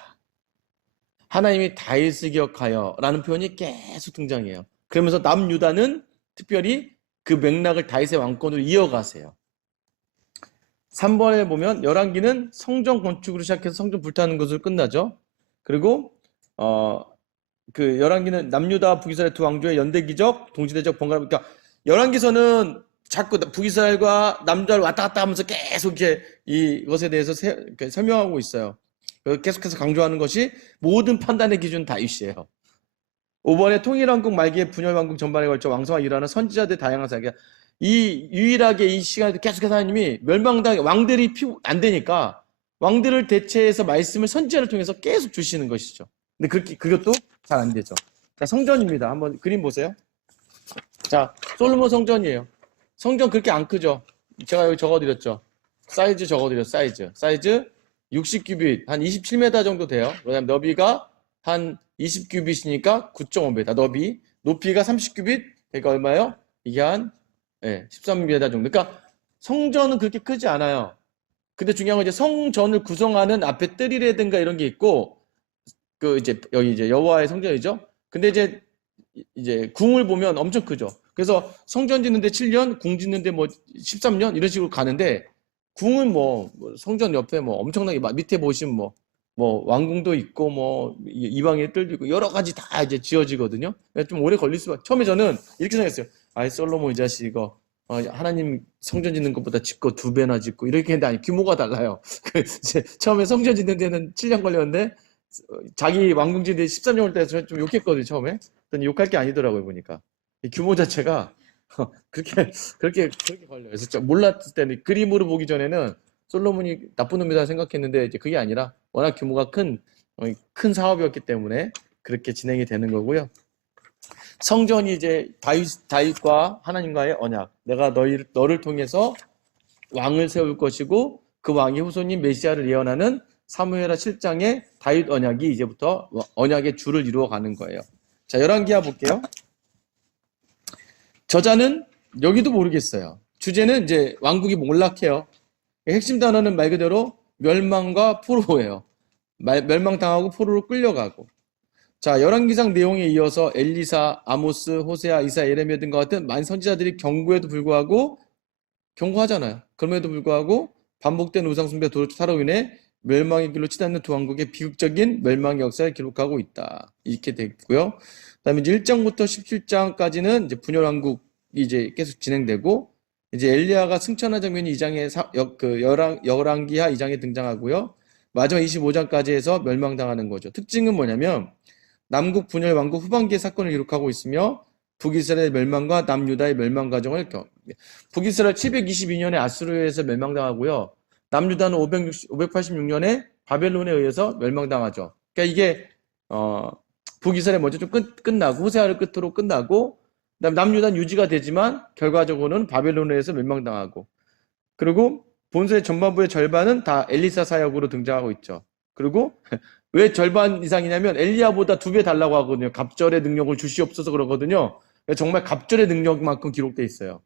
하나님이 다윗을 기억하여 라는 표현이 계속 등장해요. 그러면서 남유다는 특별히 그 맥락을 다윗의 왕권으로 이어가세요. 3번에 보면 열왕기는 성전 건축으로 시작해서 성전 불타는 것으로 끝나죠. 그리고 그 열왕기는 남유다 북이스라엘 두 왕조의 연대기적 동시대적 번갈아 그러니까 열왕기서는 자꾸 북이스라엘과 남유다를 왔다 갔다 하면서 계속 이렇게 이것에 대해서 설명하고 있어요. 계속해서 강조하는 것이 모든 판단의 기준 다윗이에요. 5번에 통일왕국 말기에 분열왕국 전반에 걸쳐 왕성하게 일어나는 선지자들의 다양한 사역. 이 유일하게 이 시간에 계속해서 하나님이 멸망당 왕들이 안 되니까 왕들을 대체해서 말씀을 선지자를 통해서 계속 주시는 것이죠. 근데 그것도 잘 안 되죠. 자, 성전입니다. 한번 그림 보세요. 자, 솔로몬 성전이에요. 성전 그렇게 안 크죠. 제가 여기 적어드렸죠. 사이즈 적어드렸어요. 사이즈 60규빗, 한 27m 정도 돼요. 그다음에 너비가 한 20규빗이니까 9.5m. 너비, 높이가 30규빗, 그러니까 얼마예요? 이게 한 13m 정도. 그러니까 성전은 그렇게 크지 않아요. 근데 중요한 건 이제 성전을 구성하는 앞에 뜰이라든가 이런 게 있고, 그 이제 여기 이제 여호와의 성전이죠. 근데 이제 궁을 보면 엄청 크죠. 그래서 성전 짓는데 7년, 궁 짓는데 뭐 13년 이런 식으로 가는데 궁은 뭐 성전 옆에 뭐 엄청나게 밑에 보시면 뭐 왕궁도 있고 뭐 이방의 뜰도 있고 여러 가지 다 이제 지어지거든요. 좀 오래 걸릴 수밖에. 처음에 저는 이렇게 생각했어요. 아이 솔로몬 이 자식 이거 하나님 성전 짓는 것보다 짓고 2배나 짓고 이렇게 했는데 아니 규모가 달라요. 처음에 성전 짓는 데는 7년 걸렸는데 자기 왕궁 짓는데 13년 걸 때서 좀 욕했거든요. 처음에. 그랬더니 욕할 게 아니더라고요 보니까. 이 규모 자체가 그렇게 걸려요. 그래서 몰랐을 때는 그림으로 보기 전에는 솔로몬이 나쁜 놈이다 생각했는데 이제 그게 아니라 워낙 규모가 큰 사업이었기 때문에 그렇게 진행이 되는 거고요. 성전이 이제 다윗과 하나님과의 언약. 내가 너를 통해서 왕을 세울 것이고 그 왕의 후손인 메시아를 예언하는 사무엘하 7장의 다윗 언약이 이제부터 언약의 줄을 이루어가는 거예요. 자, 열왕기하 볼게요. 저자는 여기도 모르겠어요. 주제는 이제 왕국이 몰락해요. 핵심 단어는 말 그대로 멸망과 포로예요. 멸망당하고 포로로 끌려가고. 자, 열왕기상 내용에 이어서 엘리사, 아모스, 호세아, 이사, 예레미야 등과 같은 많은 선지자들이 경고하잖아요. 그럼에도 불구하고 반복된 우상숭배 도로 인해 멸망의 길로 치닫는 두 왕국의 비극적인 멸망의 역사를 기록하고 있다. 이렇게 되어 있고요. 그다음에 이제 1장부터 17장까지는 이제 분열왕국이 이제 계속 진행되고 이제 엘리야가 승천한 장면이 2장에 열왕기하 2장에 등장하고요. 마지막 25장까지 해서 멸망당하는 거죠. 특징은 뭐냐면 남국 분열 왕국 후반기의 사건을 기록하고 있으며 북이스라엘 멸망과 남유다의 멸망 과정을 북이스라엘 722년에 아수르에서 멸망당하고요. 남유다는 586년에 바벨론에 의해서 멸망당하죠. 그러니까 이게 북이스라엘 먼저 좀 끝나고 호세아를 끝으로 끝나고 그다음 남유다는 유지가 되지만 결과적으로는 바벨론에 의해서 멸망당하고 그리고 본서의 전반부의 절반은 다 엘리사 사역으로 등장하고 있죠. 그리고 왜 절반 이상이냐면 엘리야보다 2배 달라고 하거든요. 갑절의 능력을 주시옵소서 그러거든요. 정말 갑절의 능력만큼 기록되어 있어요.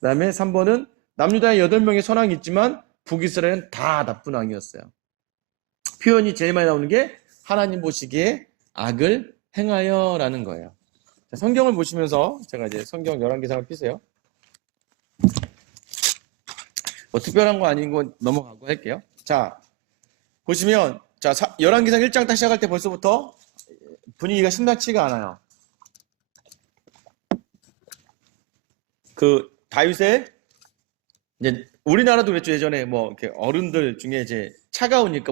그 다음에 3번은 남유다에 8명의 선왕이 있지만 북이스라엘은 다 나쁜 왕이었어요. 표현이 제일 많이 나오는 게 하나님 보시기에 악을 행하여 라는 거예요. 자, 성경을 보시면서 제가 이제 성경 열왕기상을 피세요. 뭐 특별한 거 아닌 거 넘어가고 할게요. 자, 보시면 자, 열왕기상 1장 딱 시작할 때 벌써부터 분위기가 심상치가 않아요. 그 다윗의 이제 우리나라도 그랬죠. 예전에 뭐 이렇게 어른들 중에 이제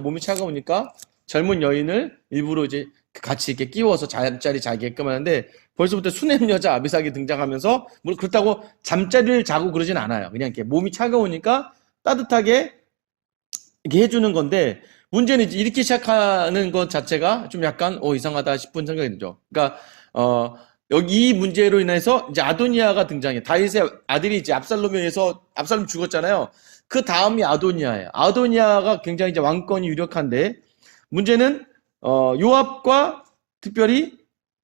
몸이 차가우니까 젊은 여인을 일부러 이제 같이 이렇게 끼워서 잠자리 자게끔 하는데 벌써부터 수냄 여자 아비삭이 등장하면서 뭐 그렇다고 잠자리를 자고 그러진 않아요. 그냥 이렇게 몸이 차가우니까 따뜻하게 이렇게 해주는 건데 문제는 이제 이렇게 시작하는 것 자체가 좀 약간 이상하다 싶은 생각이 들죠. 그러니까 여기 이 문제로 인해서 이제 아도니아가 등장해. 다윗의 아들이 이제 압살롬에 의해서 압살롬 죽었잖아요. 그 다음이 아도니아예요. 아도니아가 굉장히 이제 왕권이 유력한데 문제는 요압과 특별히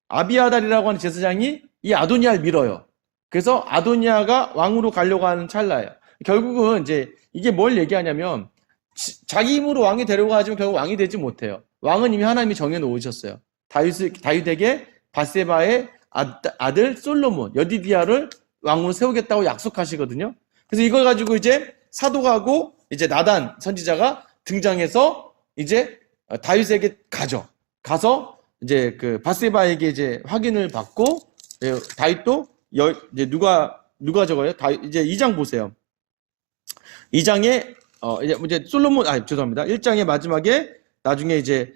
아비아달이라고 하는 제사장이 이 아도니아를 밀어요. 그래서 아도니아가 왕으로 가려고 하는 찰나예요. 결국은 이제 이게 뭘 얘기하냐면 자기 힘으로 왕이 되려고 하지만 결국 왕이 되지 못해요. 왕은 이미 하나님이 정해놓으셨어요. 다윗에게 바세바의 아들 솔로몬, 여디디아를 왕으로 세우겠다고 약속하시거든요. 그래서 이걸 가지고 이제 사독하고 이제 나단 선지자가 등장해서 이제 다윗에게 가서 이제 그 바세바에게 이제 확인을 받고 다윗도 이제 누가 적어요? 이제 2장 보세요. 2장에 이제 솔로몬 죄송합니다. 1장의 마지막에 나중에 이제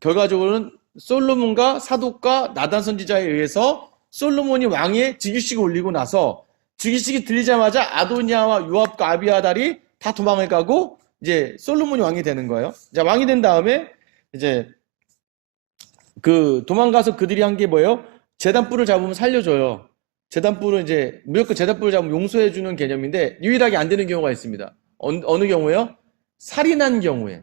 결과적으로는 솔로몬과 사독과 나단 선지자에 의해서 솔로몬이 왕의 즉위식을 올리고 나서 즉위식이 들리자마자 아도니아와 요압과 아비아달이 다 도망을 가고 이제 솔로몬이 왕이 되는 거예요. 자, 왕이 된 다음에 이제 그 도망가서 그들이 한 게 뭐예요? 제단불을 잡으면 살려줘요. 제단불은 이제 무조건 제단불을 잡으면 용서해주는 개념인데 유일하게 안 되는 경우가 있습니다. 어느 경우에요? 살인한 경우에.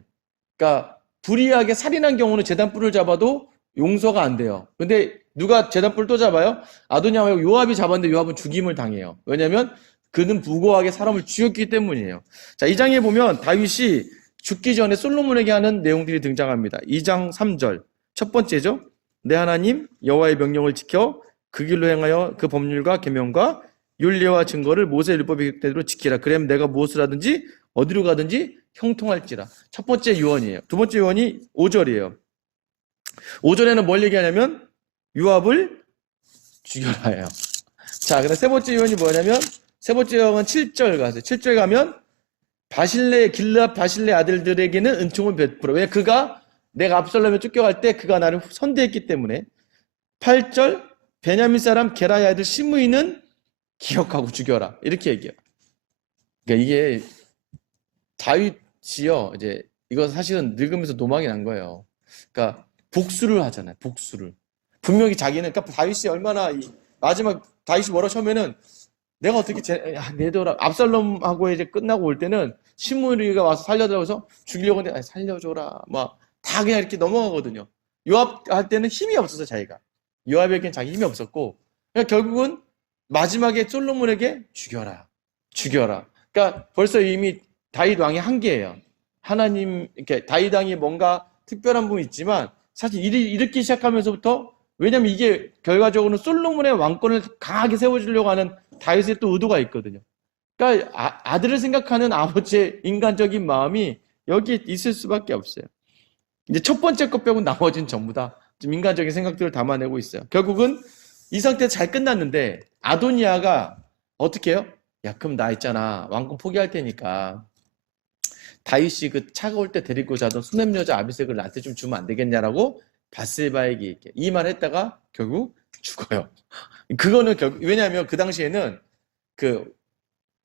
그러니까 불의하게 살인한 경우는 제단불을 잡아도 용서가 안 돼요. 근데 누가 제단불을 또 잡아요? 아도니아와 요압이 잡았는데 요압은 죽임을 당해요. 왜냐하면 그는 무고하게 사람을 죽였기 때문이에요. 자, 2장에 보면 다윗이 죽기 전에 솔로몬에게 하는 내용들이 등장합니다. 2장 3절. 첫 번째죠. 내 하나님 여호와의 명령을 지켜 그 길로 행하여 그 법률과 계명과 율례와 증거를 모세 율법의 격대로 지키라. 그러면 내가 무엇을 하든지 어디로 가든지 형통할지라. 첫 번째 유언이에요. 두 번째 유언이 5절이에요. 5절에는 뭘 얘기하냐면 요압을 죽여라예요. 자, 그럼 세 번째 유언이 뭐냐면 세 번째 유언은 7절 가세요. 7절 가면 길르앗 바실레 아들들에게는 은총을 베풀어. 왜? 내가 압살롬에 쫓겨갈 때 그가 나를 선대했기 때문에. 8절 베냐민 사람 게라의 아들 시므이는 기억하고 죽여라. 이렇게 얘기해요. 그러니까 이게 다윗이요. 이제 이건 사실은 늙으면서 노망이 난 거예요. 그러니까 복수를 하잖아요. 복수를. 분명히 자기는 그러니까 다윗이 얼마나 마지막 다윗이 뭐라 처음에는 내가 어떻게 내더라. 압살롬하고 이제 끝나고 올 때는 시므이가 와서 살려달라고 해서 죽이려고 했는데 살려줘라. 막 다 그냥 이렇게 넘어가거든요. 요압 할 때는 힘이 없어서 자기가. 요압에겐 자기 힘이 없었고 그러니까 결국은 마지막에 솔로몬에게 죽여라. 그러니까 벌써 이미 다윗 왕의 한계예요. 하나님 이렇게 다윗 왕이 뭔가 특별한 부분이 있지만 사실 이렇게 시작하면서부터 왜냐면 이게 결과적으로는 솔로몬의 왕권을 강하게 세워주려고 하는 다윗의 또 의도가 있거든요. 그러니까 아들을 생각하는 아버지의 인간적인 마음이 여기에 있을 수밖에 없어요. 이제 첫 번째 것 빼고 나머지는 전부 다 좀 인간적인 생각들을 담아내고 있어요. 결국은 이 상태에서 잘 끝났는데 아도니아가 어떻게 해요? 야, 그럼 나 있잖아. 왕권 포기할 테니까 다윗이 그 차가 올 때 데리고 자던 수냄 여자 아비색을 나한테 좀 주면 안 되겠냐라고 바세바에게 얘기해. 이 말 했다가 결국 죽어요. 그거는 왜냐하면 그 당시에는 그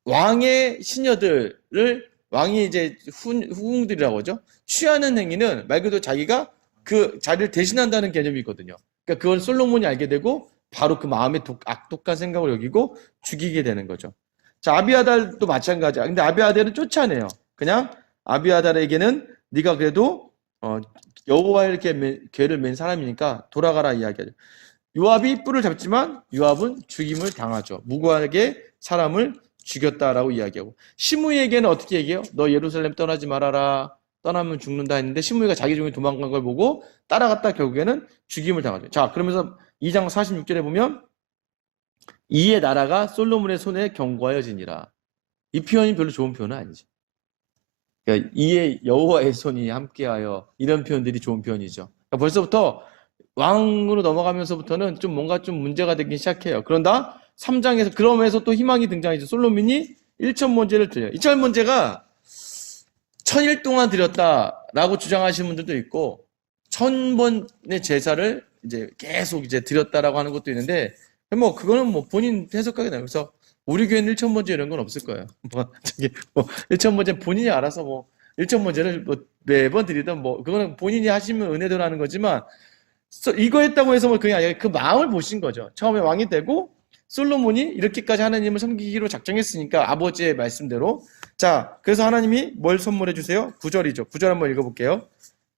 왕의 시녀들을 왕이 이제 후궁들이라고 하죠. 취하는 행위는 말 그대로 자기가 그 자리를 대신한다는 개념이 있거든요. 그러니까 그걸 솔로몬이 알게 되고 바로 그 마음의 악독한 생각을 여기고 죽이게 되는 거죠. 자, 아비아달도 마찬가지야. 근데 아비아달은 쫓아내요. 그냥 아비아달에게는 네가 그래도 여호와의 이렇게 궤를 맨 사람이니까 돌아가라 이야기하죠. 요압이 뿔을 잡지만 요압은 죽임을 당하죠. 무고하게 사람을 죽였다라고 이야기하고 시므이에게는 어떻게 얘기해요? 너 예루살렘 떠나지 말아라. 떠나면 죽는다 했는데 시므이가 자기 종이 도망간 걸 보고 따라갔다 결국에는 죽임을 당하죠. 자, 그러면서 2장 46절에 보면 이에 나라가 솔로몬의 손에 경고하여지니라. 이 표현이 별로 좋은 표현은 아니죠. 그러니까 이에 여호와의 손이 함께하여 이런 표현들이 좋은 표현이죠. 그러니까 벌써부터 왕으로 넘어가면서부터는 좀 뭔가 좀 문제가 되기 시작해요. 그런다 3장에서 그러면서 또 희망이 등장하죠. 솔로몬이 1천번제를 드려요. 1천번제가 1000일 동안 드렸다라고 주장하시는 분들도 있고 1000번의 제사를 이제 계속 이제 드렸다라고 하는 것도 있는데 뭐 그거는 뭐 본인 해석하게 나요. 그래서 우리 교회는 1000번제 이런 건 없을 거예요. 뭐 1000번제 본인이 알아서 뭐 1000번제를 뭐 매번 드리던 뭐 그거는 본인이 하시면 은혜도라는 거지만 이거 했다고 해서 뭐 그게 아니라 그 마음을 보신 거죠. 처음에 왕이 되고 솔로몬이 이렇게까지 하나님을 섬기기로 작정했으니까 아버지의 말씀대로. 자, 그래서 하나님이 뭘 선물해 주세요? 9절이죠. 9절 한번 읽어볼게요.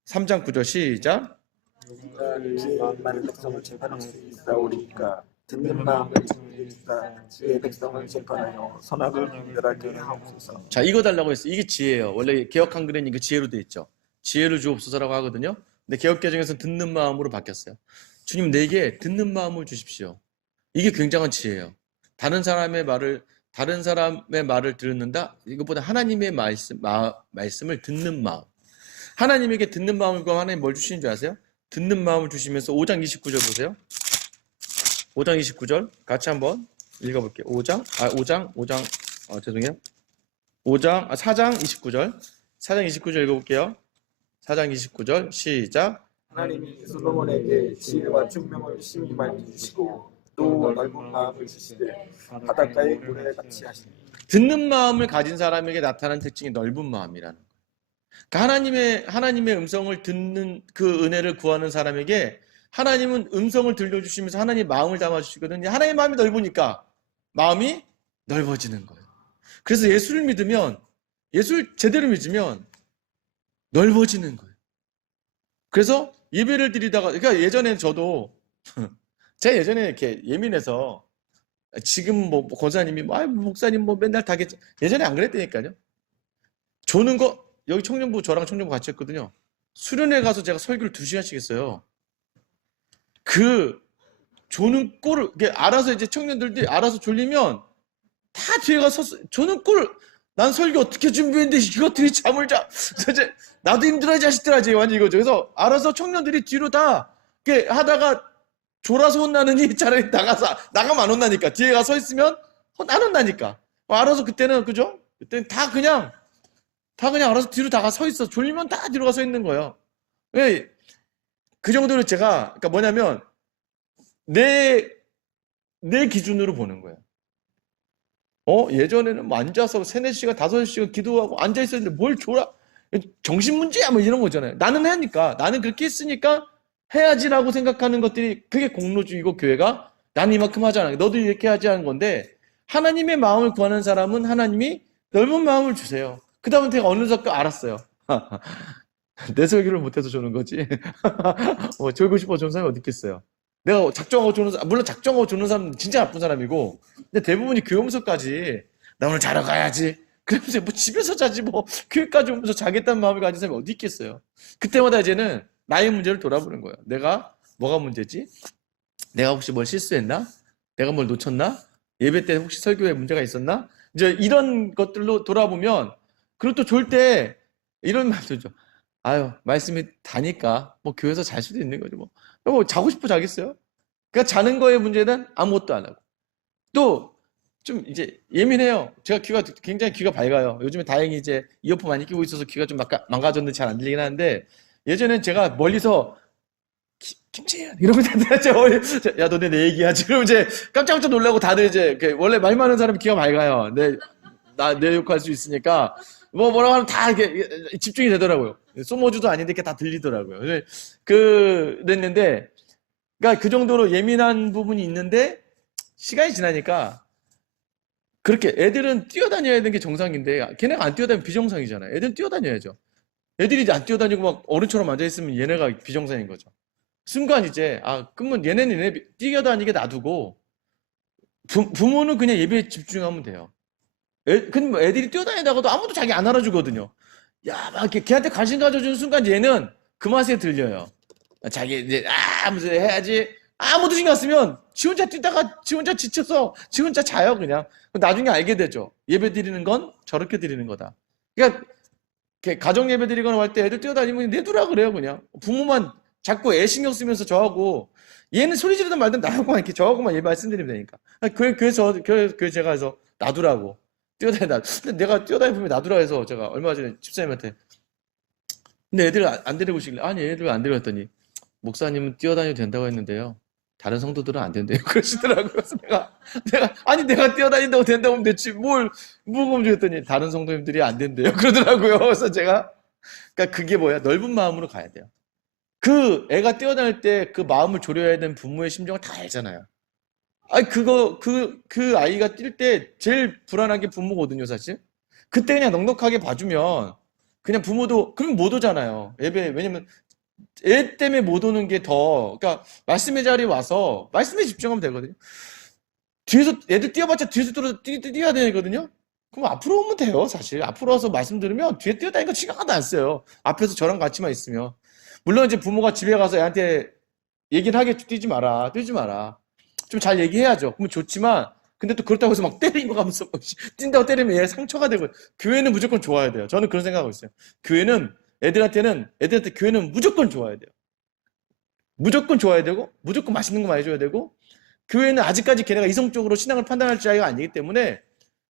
3장 9절 시작. 누군가 그의 많은 백성을 재판할 수 있사오리까 듣는 마음을 지니까 그의 백성을 재판하여 선악을 분별하게 하옵소서. 자, 이거 달라고 했어요. 이게 지혜예요. 원래 개역 한글에는 이거 지혜로 돼 있죠. 지혜를 주옵소서라고 하거든요. 근데 개역 개정에서 듣는 마음으로 바뀌었어요. 주님 내게 듣는 마음을 주십시오. 이게 굉장한 지혜예요. 다른 사람의 말을 다른 사람의 말을 듣는다? 이것보다 하나님의 말씀을 듣는 마음. 하나님에게 듣는 마음을 구하면 하나님 뭘 주시는 줄 아세요? 듣는 마음을 주시면서 5장 29절 보세요. 5장 29절 같이 한번 읽어볼게요. 5장, 죄송해요. 4장 29절. 4장 29절 읽어볼게요. 4장 29절 시작. 하나님이 솔로몬에게 지혜와 총명을 심히 많이 주시고 또 넓은 마음을 주시되 바닷가의 모래 같이 하시니. 듣는 마음을 가진 사람에게 나타나는 특징이 넓은 마음이라는 거예요. 그러니까 하나님의 음성을 듣는 그 은혜를 구하는 사람에게 하나님은 음성을 들려주시면서 하나님 마음을 담아주시거든요. 하나님의 마음이 넓으니까 마음이 넓어지는 거예요. 그래서 예수를 제대로 믿으면 넓어지는 거예요. 그래서 예배를 드리다가, 그러니까 예전에 저도, 제가 예전에 이렇게 예민해서, 지금 권사님이, 목사님 맨날 다겠지. 예전에 안 그랬다니까요. 조는 거, 여기 저랑 청년부 같이 했거든요. 수련회 가서 제가 설교를 2시간씩 했어요. 조는 꼴을, 알아서 이제 청년들이 알아서 졸리면, 다 뒤에 가서 조는 꼴, 난 설교 어떻게 준비했는데 이것들이 잠을 자. 이제 나도 힘들어 자식들아, 이제 완전 이거죠. 그래서 알아서 청년들이 뒤로 다 이렇게 하다가 졸아서 혼나느니 차라리 나가면 안 혼나니까. 뒤에 가서 있으면 안 혼나니까. 알아서 그때는, 그죠? 그때는 다 그냥 알아서 뒤로 다 가 서 있어. 졸리면 다 뒤로 가서 있는 거예요. 그 정도로 제가, 그러니까 뭐냐면, 내 기준으로 보는 거예요. 예전에는 앉아서 3, 4시간, 5시간 기도하고 앉아있었는데 뭘 졸아? 정신 문제야, 이런 거잖아요. 나는 하니까. 나는 그렇게 했으니까 해야지라고 생각하는 것들이 그게 공로주의고 교회가 나는 이만큼 하잖아. 너도 이렇게 하지 하는 건데 하나님의 마음을 구하는 사람은 하나님이 넓은 마음을 주세요. 그 다음에 제가 어느 정도 알았어요. 내 설교를 못해서 조는 거지. 졸고 싶어 조는 사람이 어디 있겠어요. 내가 작정하고 조는 사람, 물론 작정하고 조는 사람은 진짜 나쁜 사람이고, 근데 대부분이 교회 오면서까지 나 오늘 자러 가야지. 그러면서 집에서 자지 교회까지 오면서 자겠다는 마음을 가진 사람이 어디 있겠어요. 그때마다 이제는 나의 문제를 돌아보는 거예요. 내가 뭐가 문제지? 내가 혹시 뭘 실수했나? 내가 뭘 놓쳤나? 예배 때 혹시 설교에 문제가 있었나? 이제 이런 것들로 돌아보면, 그리고 또 졸 때 이런 말도 죠. 아유, 말씀이 다니까 교회에서 잘 수도 있는 거죠. 자고 싶어 자겠어요? 그러니까 자는 거에 문제는 아무것도 안 하고. 또 좀 이제 예민해요. 제가 굉장히 귀가 밝아요. 요즘에 다행히 이제 이어폰 많이 끼고 있어서 귀가 좀 망가졌는데 잘 안 들리긴 하는데, 예전엔 제가 멀리서 김재현 이러면 다들 야 너네 내 얘기하지. 그러면 이제 깜짝깜짝 놀라고 다들 이제 원래 말 많은 사람이 귀가 밝아요. 내 욕할 수 있으니까 뭐라고 하면 다 이렇게 집중이 되더라고요. 소모주도 아닌데 이렇게 다 들리더라고요. 그랬는데, 그러니까 그 정도로 예민한 부분이 있는데 시간이 지나니까 그렇게 애들은 뛰어다녀야 되는 게 정상인데 걔네가 안 뛰어다니면 비정상이잖아요. 애들은 뛰어다녀야죠. 애들이 안 뛰어다니고 어른처럼 앉아있으면 얘네가 비정상인 거죠. 순간 이제 그러면 얘네 뛰어다니게 놔두고 부모는 그냥 예배에 집중하면 돼요. 근데 애들이 뛰어다니다가도 아무도 자기 안 알아주거든요. 막 걔한테 관심 가져주는 순간 얘는 그 맛에 들려요. 자기 이제 하면서 해야지. 아무도 신경 안 쓰면 지 혼자 뛰다가 지 혼자 지쳐서 지 혼자 자요 그냥. 나중에 알게 되죠. 예배 드리는 건 저렇게 드리는 거다. 그러니까 가정 예배 드리거나 할 때 애들 뛰어다니면 내두라 그래요 그냥. 부모만 자꾸 애 신경 쓰면서 저하고, 얘는 소리 지르든 말든 나하고만 이렇게 저하고만 예배 말씀드리면 되니까. 교회 제가 해서 놔두라고. 뛰어다니다. 근데 내가 뛰어다니면 놔두라 해서 제가 얼마 전에 집사님한테, 근데 애들 안 데리고 오시길래, 아니 애들 안 데리고 왔더니, 목사님은 뛰어다녀도 된다고 했는데요, 다른 성도들은 안 된대요. 그러시더라고요. 그래서 내가 뛰어다닌다고 된다고 하면 됐지 뭘 검증했더니 다른 성도님들이 안 된대요. 그러더라고요. 그래서 제가, 그러니까 그게 뭐야? 넓은 마음으로 가야 돼요. 그 애가 뛰어다닐 때 그 마음을 졸여야 되는 부모의 심정을 다 알잖아요. 그 아이가 뛸 때 제일 불안한 게 부모거든요, 사실. 그때 그냥 넉넉하게 봐주면 그냥 부모도, 그러면 못 오잖아요. 예배, 왜냐면 애 때문에 못 오는 게 그러니까 말씀의 자리에 와서 말씀에 집중하면 되거든요. 뒤에서 애들 뛰어봤자 뒤에서 뛰어야 되거든요. 그럼 앞으로 오면 돼요, 사실. 앞으로 와서 말씀 들으면 뒤에 뛰어다니니까 신경 하나도 안 써요. 앞에서 저랑 같이만 있으면. 물론 이제 부모가 집에 가서 애한테 얘기를 하겠죠. 뛰지 마라. 좀 잘 얘기해야죠. 그러면 좋지만, 근데 또 그렇다고 해서 막 때리고 가면서 막 뛴다고 때리면 얘 상처가 되고. 교회는 무조건 좋아야 돼요. 저는 그런 생각하고 있어요. 교회는 애들한테 교회는 무조건 좋아야 돼요. 무조건 좋아야 되고 무조건 맛있는 거 많이 줘야 되고, 교회는 아직까지 걔네가 이성적으로 신앙을 판단할 자리가 아니기 때문에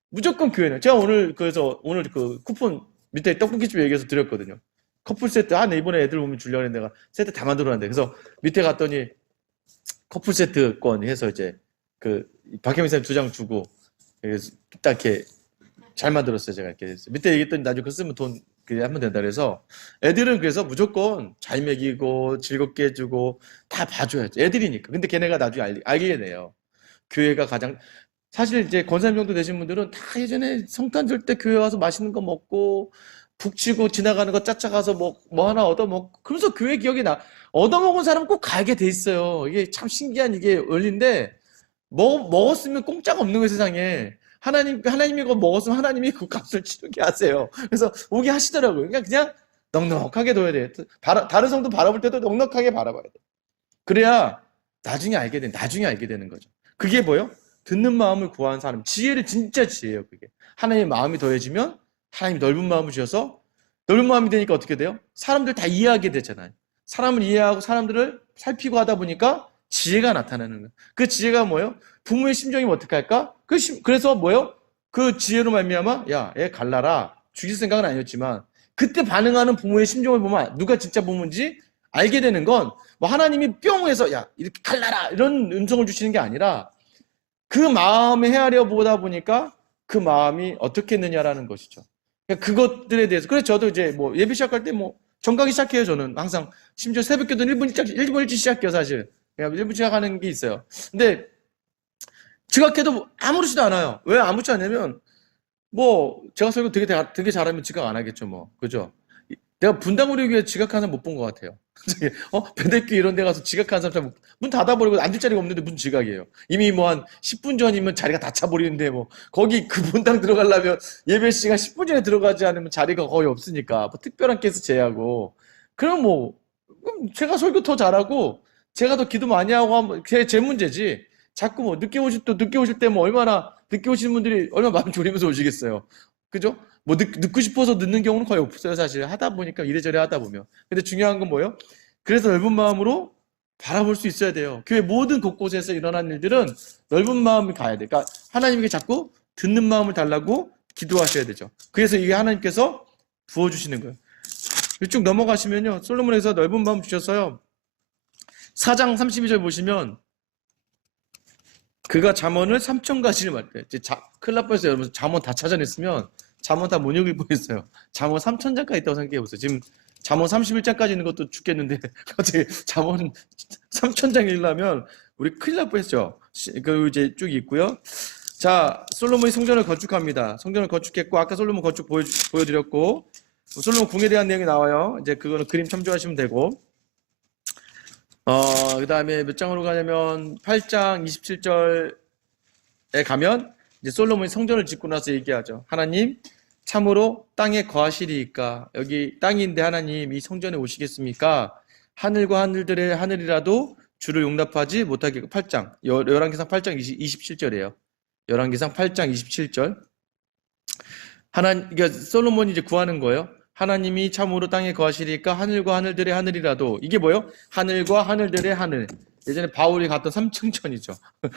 무조건 교회는. 제가 그래서 오늘 그 쿠폰 밑에 떡볶이집 얘기해서 드렸거든요. 커플 세트, 내 이번에 애들 오면 주려고 했는데 내가 세트 다 만들어놨는데, 그래서 밑에 갔더니 커플 세트권 해서 이제 그 박혜민 선생님 2장 주고 딱 이렇게 잘 만들었어요. 제가 이렇게 밑에 얘기했더니 나중에 그거 쓰면 돈 하면 된다 그래서. 애들은 그래서 무조건 잘 먹이고 즐겁게 해주고 다 봐줘야죠. 애들이니까. 근데 걔네가 나중에 알게 돼요. 교회가 가장, 사실 이제 권사님 정도 되신 분들은 다 예전에 성탄 줄 때 교회 와서 맛있는 거 먹고 북치고 지나가는 거 짜짜 가서 뭐 하나 얻어먹고, 그러면서 교회 기억이 나. 얻어먹은 사람은 꼭 가게 돼 있어요. 이게 참 신기한 이게 원리인데, 먹었으면 공짜가 없는 거예요, 세상에. 하나님이 그거 먹었으면 하나님이 그 값을 치르게 하세요. 그래서 오게 하시더라고요. 그냥 넉넉하게 둬야 돼요. 다른 성도 바라볼 때도 넉넉하게 바라봐야 돼요. 그래야 나중에 알게 되는 거죠. 그게 뭐예요? 듣는 마음을 구하는 사람. 지혜를 진짜 지혜예요, 그게. 하나님의 마음이 더해지면 하나님이 넓은 마음을 주셔서, 넓은 마음이 되니까 어떻게 돼요? 사람들 다 이해하게 되잖아요. 사람을 이해하고 사람들을 살피고 하다 보니까 지혜가 나타나는 거예요. 그 지혜가 뭐예요? 부모의 심정이면 어떻게 할까? 그래서 뭐예요? 그 지혜로 말미암아, 야, 얘 갈라라. 죽일 생각은 아니었지만, 그때 반응하는 부모의 심정을 보면 누가 진짜 부모인지 알게 되는 건, 뭐 하나님이 뿅 해서 야, 이렇게 갈라라 이런 음성을 주시는 게 아니라, 그 마음에 헤아려 보다 보니까 그 마음이 어떻게 했느냐라는 것이죠. 그러니까 그것들에 대해서. 그래서 저도 이제 뭐 예배 시작할 때 뭐 정각이 시작해요. 저는 항상. 심지어 새벽기도는 1분 일찍 시작해요, 사실. 그냥 1분 시작하는 게 있어요. 근데 지각해도 아무렇지도 않아요. 왜 아무렇지 않냐면, 뭐 제가 설교 되게 잘하면 지각 안 하겠죠, 뭐. 그죠? 내가 분당우리 교회 지각하는 사람 못 본 것 같아요. 배대교 이런 데 가서 지각하는 사람 문 닫아버리고 앉을 자리가 없는데 무슨 지각이에요. 이미 뭐 한 10분 전이면 자리가 다 차버리는데, 뭐 거기 그 분당 들어가려면 예배 시간 10분 전에 들어가지 않으면 자리가 거의 없으니까, 뭐 특별한 케이스 제외하고. 그럼 뭐 제가 설교 더 잘하고 제가 더 기도 많이 하고 하면 제 문제지. 자꾸 뭐 늦게 오실 때 뭐 얼마나 늦게 오시는 분들이 얼마나 마음 졸이면서 오시겠어요. 그죠? 뭐 늦고 싶어서 늦는 경우는 거의 없어요, 사실. 하다 보니까, 이래저래 하다 보면. 근데 중요한 건 뭐예요? 그래서 넓은 마음으로 바라볼 수 있어야 돼요. 교회 모든 곳곳에서 일어난 일들은 넓은 마음이 가야 돼요. 그러니까 하나님에게 자꾸 듣는 마음을 달라고 기도하셔야 되죠. 그래서 이게 하나님께서 부어주시는 거예요. 쭉 넘어가시면요, 솔로몬에서 넓은 마음 주셨어요. 4장 32절 보시면, 그가 잠언을 3,000가지를 말해요. 큰일 날 뻔했어요. 여러분, 잠언 다 찾아냈으면 잠언 다 못 읽을 뻔했어요. 잠언 3,000장까지 있다고 생각해보세요. 지금 잠언 31장까지 있는 것도 죽겠는데 갑자기 잠언 3,000장 읽으려면 우리 큰일 날 뻔했죠. 그 이제 쭉 있고요. 자, 솔로몬이 성전을 건축합니다. 성전을 건축했고, 아까 솔로몬 건축 보여드렸고, 솔로몬 궁에 대한 내용이 나와요. 이제 그거는 그림 참조하시면 되고, 그 다음에 몇 장으로 가냐면 8장 27절에 가면 이제 솔로몬이 성전을 짓고 나서 얘기하죠. 하나님, 참으로 땅에 거하시리이까? 여기 땅인데 하나님 이 성전에 오시겠습니까? 하늘과 하늘들의 하늘이라도 주를 용납하지 못하게. 8장 열왕기상 8장 27절이에요. 열왕기상 8장 27절. 그러니까 솔로몬이 이제 구하는 거예요. 하나님이 참으로 땅에 거하시리까? 하늘과 하늘들의 하늘이라도. 이게 뭐예요? 하늘과 하늘들의 하늘. 예전에 바울이 갔던 삼층천이죠.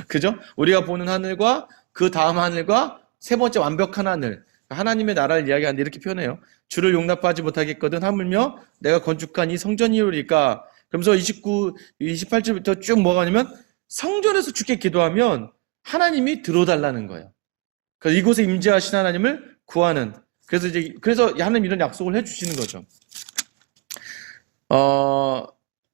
그죠? 우리가 보는 하늘과 그 다음 하늘과 세 번째 완벽한 하늘. 하나님의 나라를 이야기하는데 이렇게 표현해요. 주를 용납하지 못하겠거든 하물며 내가 건축한 이 성전이오리까. 그러면서 28절부터 쭉 뭐가 하냐면, 성전에서 주께 기도하면 하나님이 들어달라는 거예요. 그래서 이곳에 임재하신 하나님을 구하는. 그래서 하나님 이런 약속을 해주시는 거죠.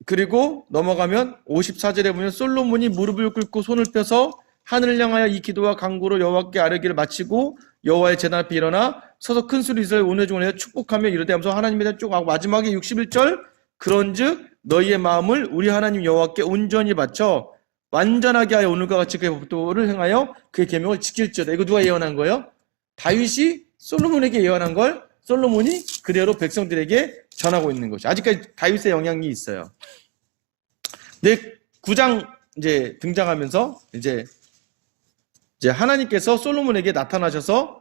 그리고 넘어가면 54절에 보면, 솔로몬이 무릎을 꿇고 손을 펴서 하늘을 향하여 이 기도와 간구로 여호와께 아뢰기를 마치고 여호와의 제단 앞에 일어나 서서 큰 소리로 이스라엘 온 회중을 해서 축복하며 이르되 하면서 하나님에 대한 쭉 하고, 마지막에 61절, 그런즉 너희의 마음을 우리 하나님 여호와께 온전히 바쳐 완전하게 하여 오늘과 같이 그의 법도를 행하여 그의 계명을 지킬지어다. 이거 누가 예언한 거예요? 다윗이 솔로몬에게 예언한 걸 솔로몬이 그대로 백성들에게 전하고 있는 것이. 아직까지 다윗의 영향이 있어요. 근데 9장 이제 등장하면서 이제 이제 하나님께서 솔로몬에게 나타나셔서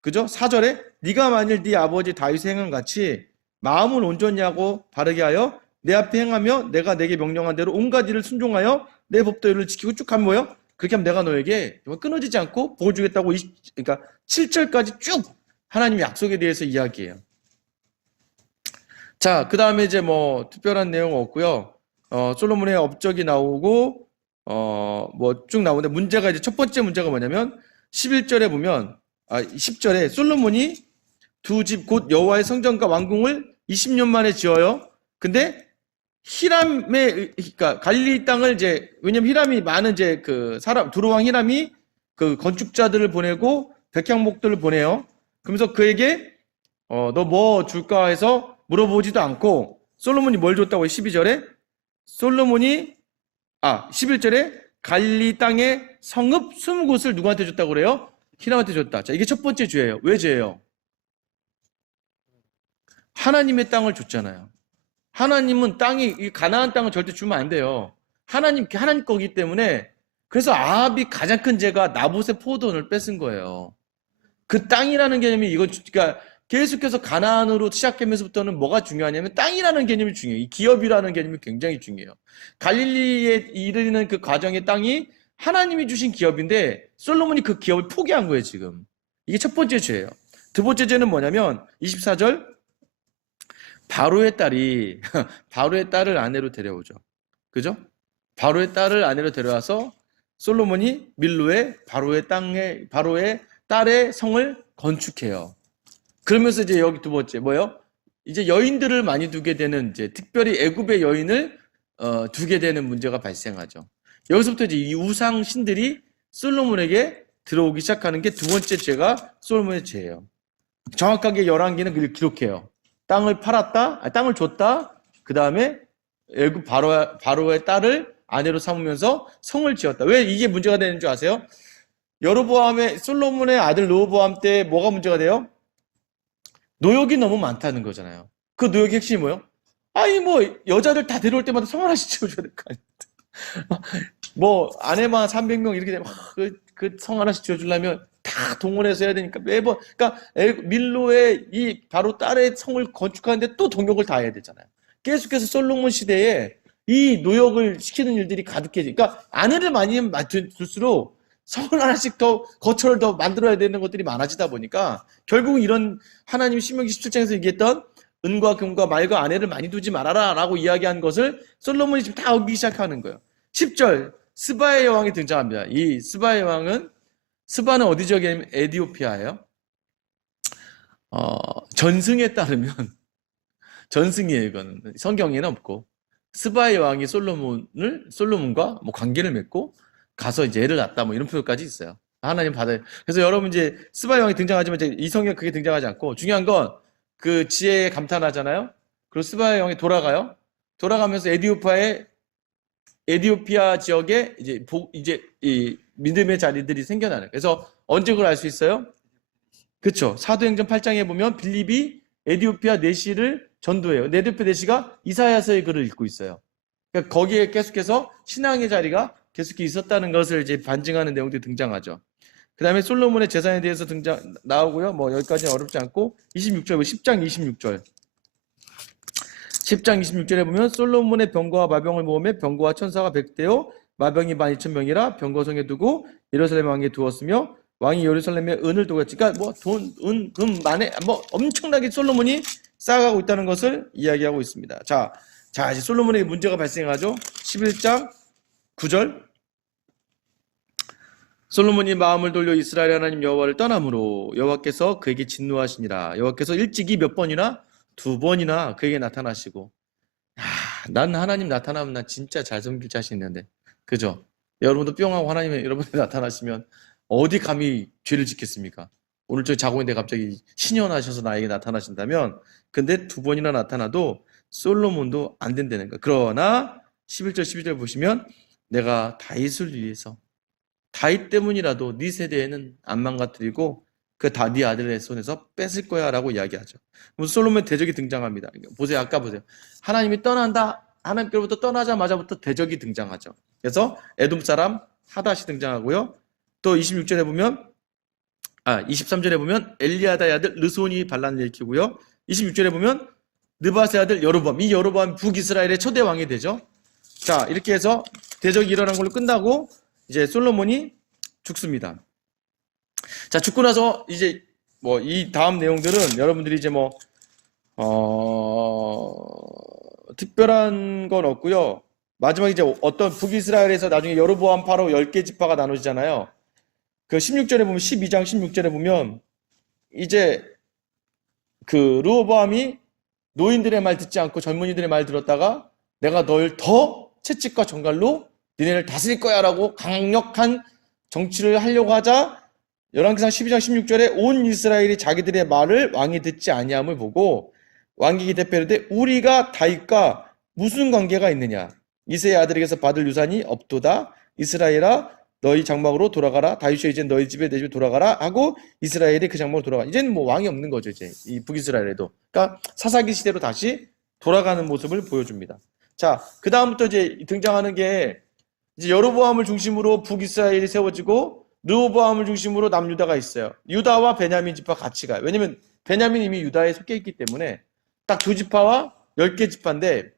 그죠? 4절에 네가 만일 네 아버지 다윗의 행한 같이 마음을 온전히 하고 바르게 하여 내 앞에 행하며 내가 내게 명령한 대로 온갖 일을 순종하여 내 법도를 지키고 쭉 하면 뭐예요? 그렇게 하면 내가 너에게 끊어지지 않고 복을 주겠다고 그러니까 7절까지 쭉 하나님의 약속에 대해서 이야기해요. 자, 그 다음에 이제 뭐 특별한 내용 없고요. 솔로몬의 업적이 나오고 뭐 쭉 나오는데 문제가 이제 첫 번째 문제가 뭐냐면 11절에 보면 10절에 솔로몬이 두 집 곧 여호와의 성전과 왕궁을 20년 만에 지어요. 근데 히람의 그러니까 갈릴리 땅을 이제 왜냐면 히람이 많은 이제 그 사람 두로왕 히람이 그 건축자들을 보내고 백향목들을 보내요. 그러면서 그에게 너 뭐 줄까 해서 물어보지도 않고 솔로몬이 뭘 줬다고 해요? 12절에 솔로몬이 11절에 갈릴리 땅의 성읍 20곳을 누구한테 줬다고 그래요? 히람한테 줬다. 자, 이게 첫 번째 죄예요. 왜 죄예요? 하나님의 땅을 줬잖아요. 하나님은 이 가나안 땅을 절대 주면 안 돼요. 하나님 거기 때문에 그래서 아합이 가장 큰 죄가 나봇의 포도원을 뺏은 거예요. 그 땅이라는 개념이 그러니까 계속해서 가나안으로 시작하면서부터는 뭐가 중요하냐면 땅이라는 개념이 중요해요. 이 기업이라는 개념이 굉장히 중요해요. 갈릴리에 이르는 그 과정의 땅이 하나님이 주신 기업인데 솔로몬이 그 기업을 포기한 거예요, 지금. 이게 첫 번째 죄예요. 두 번째 죄는 뭐냐면 24절 바로의 딸을 아내로 데려오죠. 그죠? 바로의 딸을 아내로 데려와서 솔로몬이 밀로에 바로의 딸의 성을 건축해요. 그러면서 이제 여기 두 번째 뭐예요? 이제 여인들을 많이 두게 되는 이제 특별히 애굽의 여인을 두게 되는 문제가 발생하죠. 여기서부터 이제 이 우상 신들이 솔로몬에게 들어오기 시작하는 게 두 번째 죄가 솔로몬의 죄예요. 정확하게 열왕기는 그걸 기록해요. 땅을 줬다. 그 다음에 애굽 바로의 딸을 아내로 삼으면서 성을 지었다. 왜 이게 문제가 되는 줄 아세요? 솔로몬의 아들 르호보암 때 뭐가 문제가 돼요? 노역이 너무 많다는 거잖아요. 그 노역의 핵심이 뭐예요? 뭐 여자들 다 데려올 때마다 성 하나씩 지어줘야 될 거 아니에요. 뭐 아내만 300명 이렇게 되면 그 성 하나씩 지어주려면 다 동원해서 해야 되니까 매번 그러니까 밀로의 이 바로 딸의 성을 건축하는데 또 동역을 다 해야 되잖아요. 계속해서 솔로몬 시대에 이 노역을 시키는 일들이 가득해지. 그러니까 아내를 많이 둘수록 성을 하나씩 더 거처를 더 만들어야 되는 것들이 많아지다 보니까 결국은 이런 하나님이 신명기 17장에서 얘기했던 은과 금과 말과 아내를 많이 두지 말아라 라고 이야기한 것을 솔로몬이 지금 다 어기기 시작하는 거예요. 10절 스바의 왕이 등장합니다. 이 스바의 왕은 스바는 어디 지역에 에디오피아예요. 전승에 따르면 전승이에요. 이거는 성경에는 없고 스바의 왕이 솔로몬과 뭐 관계를 맺고 가서 이제 애를 낳았다 뭐 이런 표현까지 있어요. 하나님 받아요. 그래서 여러분 이제 스바의 왕이 등장하지만 이제 이 성경 그게 등장하지 않고 중요한 건 그 지혜에 감탄하잖아요. 그리고 스바의 왕이 돌아가요. 돌아가면서 에디오피아 지역에 이제 이 믿음의 자리들이 생겨나는. 그래서 언제 그걸 알 수 있어요? 그렇죠. 사도행전 8장에 보면 빌립이 에디오피아 내시를 전도해요. 에디오피아 내시가 이사야서의 글을 읽고 있어요. 그러니까 거기에 계속해서 신앙의 자리가 계속 있었다는 것을 이제 반증하는 내용들이 등장하죠. 그 다음에 솔로몬의 재산에 대해서 나오고요. 뭐 여기까지는 어렵지 않고 26절, 10장 26절. 10장 26절에 보면 솔로몬의 병거와 마병을 모으며 병거와 천사가 100대요 마병이 12,000명이라 병거성에 두고 예루살렘 왕에 두었으며 왕이 예루살렘에 은을 두고 했지. 그러니까 뭐 돈, 은, 금, 만에 뭐 엄청나게 솔로몬이 쌓아가고 있다는 것을 이야기하고 있습니다. 자 이제 솔로몬에게 문제가 발생하죠. 11장 9절. 솔로몬이 마음을 돌려 이스라엘 하나님 여호와를 떠남으로 여호와께서 그에게 진노하시니라. 여호와께서 일찍이 몇 번이나 2번이나 그에게 나타나시고. 난 하나님 나타나면 난 진짜 잘 섬길 자신 있는데, 그죠? 여러분도 뿅하고 하나님이 여러분한테 나타나시면 어디 감히 죄를 짓겠습니까? 오늘 저 자고 있는데 갑자기 신현하셔서 나에게 나타나신다면, 근데 2번이나 나타나도 솔로몬도 안 된다는 거예요. 그러나 11절 12절 보시면 내가 다윗을 위해서 다윗 때문이라도 네 세대에는 안 망가뜨리고 네 아들의 손에서 뺏을 거야 라고 이야기하죠. 그럼 솔로몬 대적이 등장합니다. 보세요. 아까 보세요. 하나님이 떠난다. 하나님께로부터 떠나자마자부터 대적이 등장하죠. 그래서 에돔 사람 하닷이 등장하고요. 또 26절에 보면 23절에 보면 엘리야다의 아들 르손이 반란을 일으키고요. 26절에 보면 느밧의 아들 여로보암, 이 여로보암이 북이스라엘의 초대 왕이 되죠. 자, 이렇게 해서 대적이 일어난 걸로 끝나고 이제 솔로몬이 죽습니다. 자, 죽고 나서 이제 뭐 이 다음 내용들은 여러분들이 이제 뭐 특별한 건 없고요. 마지막에 이제 어떤 북이스라엘에서 나중에 여로보암 파로 10개 지파가 나눠지잖아요. 그 16절에 보면 12장 16절에 보면 이제 그 르호보암이 노인들의 말 듣지 않고 젊은이들의 말 들었다가 내가 널 더 채찍과 정갈로 니네를 다스릴 거야 라고 강력한 정치를 하려고 하자 열왕기상 12장 16절에 온 이스라엘이 자기들의 말을 왕이 듣지 아니함을 보고 왕기 대표인데 우리가 다윗과 무슨 관계가 있느냐? 이새의 아들에게서 받을 유산이 없도다. 이스라엘아 너희 장막으로 돌아가라. 다윗이여 이제 너희 집에 내 집에 돌아가라 하고 이스라엘이 그 장막으로 돌아가. 이제는 뭐 왕이 없는 거죠. 이제 이 북이스라엘에도. 그러니까 사사기 시대로 다시 돌아가는 모습을 보여줍니다. 자, 그 다음부터 이제 등장하는 게 이제 여로보암을 중심으로 북이스라엘이 세워지고 르호보암을 중심으로 남유다가 있어요. 유다와 베냐민 지파 같이 가요. 왜냐면 베냐민이 이미 유다에 속해 있기 때문에 딱 두 지파와 10개 지파인데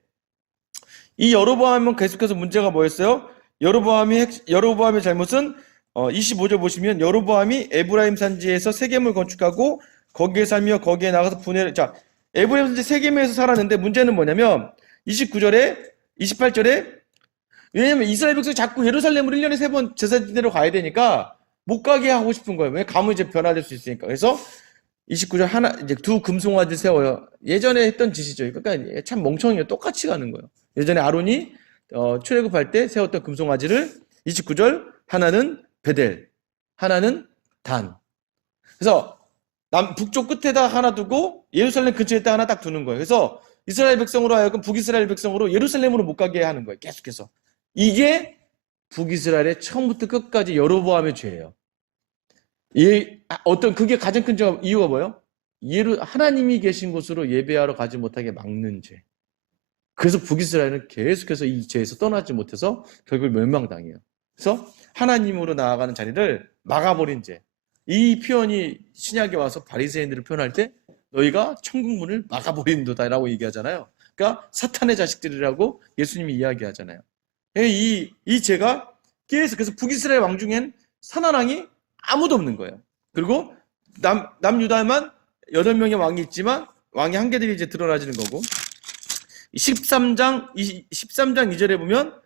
이 여로보암은 계속해서 문제가 뭐였어요? 여로보암의 잘못은 25절 보시면 여로보암이 에브라임 산지에서 세겜을 건축하고 거기에 살며 거기에 나가서 분해를 자 에브라임 산지 세겜에서 살았는데 문제는 뭐냐면 28절에 왜냐면 이스라엘 백성이 자꾸 예루살렘으로 1년에 3번 제사 지내러 가야 되니까 못 가게 하고 싶은 거예요. 왜? 가면 이제 변화될 수 있으니까. 그래서 29절 이제 두 금송아지를 세워요. 예전에 했던 짓이죠. 그러니까 참 멍청이에요. 똑같이 가는 거예요. 예전에 아론이 출애굽할 때 세웠던 금송아지를 29절 하나는 베델, 하나는 단. 그래서 북쪽 끝에다 하나 두고 예루살렘 근처에다 하나 딱 두는 거예요. 그래서 이스라엘 백성으로 하여금 북이스라엘 백성으로 예루살렘으로 못 가게 하는 거예요. 계속해서. 이게 북이스라엘의 처음부터 끝까지 여로보암의 죄예요. 그게 가장 큰 이유가 뭐예요? 하나님이 계신 곳으로 예배하러 가지 못하게 막는 죄. 그래서 북이스라엘은 계속해서 이 죄에서 떠나지 못해서 결국 멸망당해요. 그래서 하나님으로 나아가는 자리를 막아버린 죄. 이 표현이 신약에 와서 바리새인들을 표현할 때 너희가 천국문을 막아버린도다라고 얘기하잖아요. 그러니까 사탄의 자식들이라고 예수님이 이야기하잖아요. 이 죄가 계속 그래서 북이스라엘 왕 중엔 산하랑이 아무도 없는 거예요. 그리고 남유다에만 8명의 왕이 있지만 왕의 한계들이 이제 드러나지는 거고 13장 2절에 보면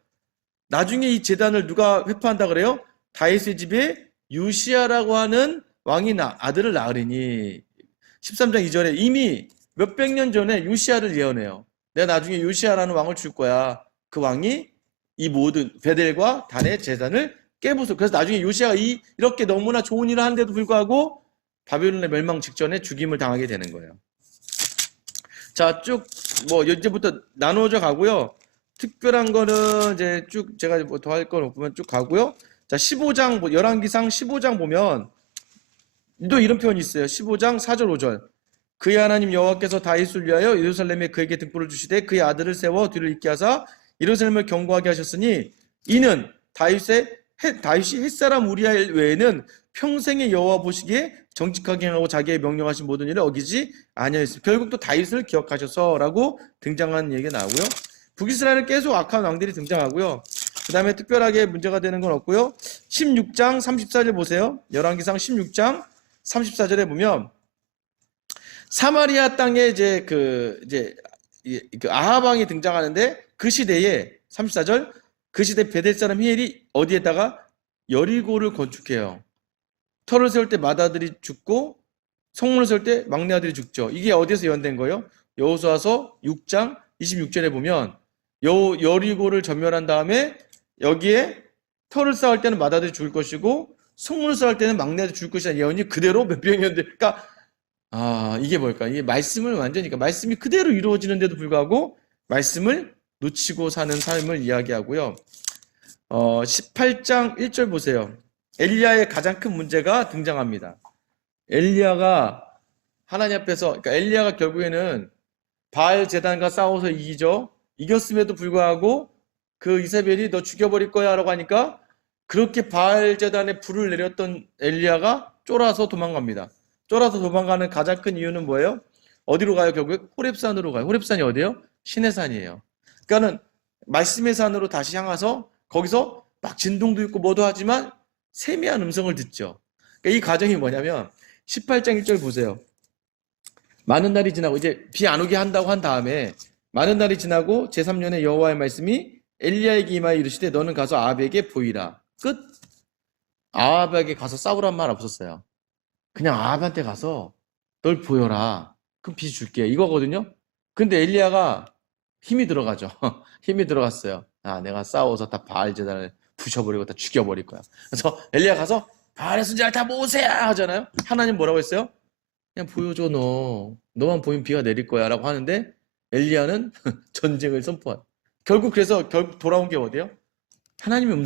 나중에 이 제단을 누가 회파한다 그래요? 다윗의 집에 유시아라고 하는 왕이 아들을 낳으리니 13장 2절에 이미 몇백 년 전에 유시아를 예언해요. 내가 나중에 유시아라는 왕을 줄 거야. 그 왕이 이 모든 베델과 단의 제단을 깨부수. 그래서 나중에 요시아가 이렇게 너무나 좋은 일을 하는데도 불구하고 바벨론의 멸망 직전에 죽임을 당하게 되는 거예요. 자, 쭉 뭐 이제부터 나누어져 가고요. 특별한 거는 이제 쭉 제가 뭐 더 할 건 없으면 쭉 가고요. 자, 15장 열왕기상 15장 보면 또 이런 표현이 있어요. 15장 4절 5절. 그의 하나님 여호와께서 다윗을 위하여 예루살렘에 그에게 등불을 주시되 그의 아들을 세워 뒤를 잇게 하사 예루살렘을 견고하게 하셨으니 이는 다윗이 햇사람 우리아 외에는 평생의 여호와 보시기에 정직하게 하고 자기의 명령하신 모든 일을 어기지 아니하였습니다. 결국 또 다윗을 기억하셔서라고 등장하는 얘기가 나오고요. 북이스라엘은 계속 악한 왕들이 등장하고요. 그 다음에 특별하게 문제가 되는 건 없고요. 16장 34절 보세요. 열왕기상 16장 34절에 보면 사마리아 땅에 이제 그 아합 왕이 등장하는데 그 시대에 34절 그 시대 베델 사람 히엘이 어디에다가 여리고를 건축해요. 터를 세울 때 맏아들이 죽고 성문을 세울 때 막내 아들이 죽죠. 이게 어디에서 예언된 거예요? 여호수아서 6장 26절에 보면 여리고를 전멸한 다음에 여기에 터를 쌓을 때는 맏아들이 죽을 것이고 성문을 쌓을 때는 막내 아들이 죽을 것이라는 예언이 그대로 몇백 년 그러니까 이게 뭘까? 이게 말씀을 완전히 그러니까 말씀이 그대로 이루어지는데도 불구하고 말씀을 놓치고 사는 삶을 이야기하고요. 18장 1절 보세요. 엘리야의 가장 큰 문제가 등장합니다. 엘리야가 하나님 앞에서 그러니까 엘리야가 결국에는 바알 제단과 싸워서 이기죠. 이겼음에도 불구하고 그 이세벨이 너 죽여버릴 거야 라고 하니까 그렇게 바알 제단에 불을 내렸던 엘리야가 쫄아서 도망갑니다. 쫄아서 도망가는 가장 큰 이유는 뭐예요? 어디로 가요? 결국 호렙산으로 가요. 호렙산이 어디예요? 신의 산이에요. 그러니까는 말씀의 산으로 다시 향해서 거기서 막 진동도 있고 뭐도 하지만 세미한 음성을 듣죠. 그러니까 이 과정이 뭐냐면 18장 1절 보세요. 많은 날이 지나고 이제 비 안 오게 한다고 한 다음에 많은 날이 지나고 제3년에 여호와의 말씀이 엘리야에게 임하여 이르시되 너는 가서 아합에게 보이라. 끝. 아합에게 가서 싸우란 말 없었어요. 그냥 아합한테 가서 널 보여라. 그럼 비 줄게. 이거거든요. 근데 엘리야가 힘이 들어가죠. 힘이 들어갔어요. 아, 내가 싸워서 다 바알 제단을 부셔버리고 다 죽여버릴 거야. 그래서 엘리야 가서 바알의 순자를 다 모으세요 하잖아요. 하나님 뭐라고 했어요? 그냥 보여줘 너. 너만 보이면 비가 내릴 거야 라고 하는데 엘리야는 전쟁을 선포한. 결국 그래서 돌아온 게 어디예요? 하나님의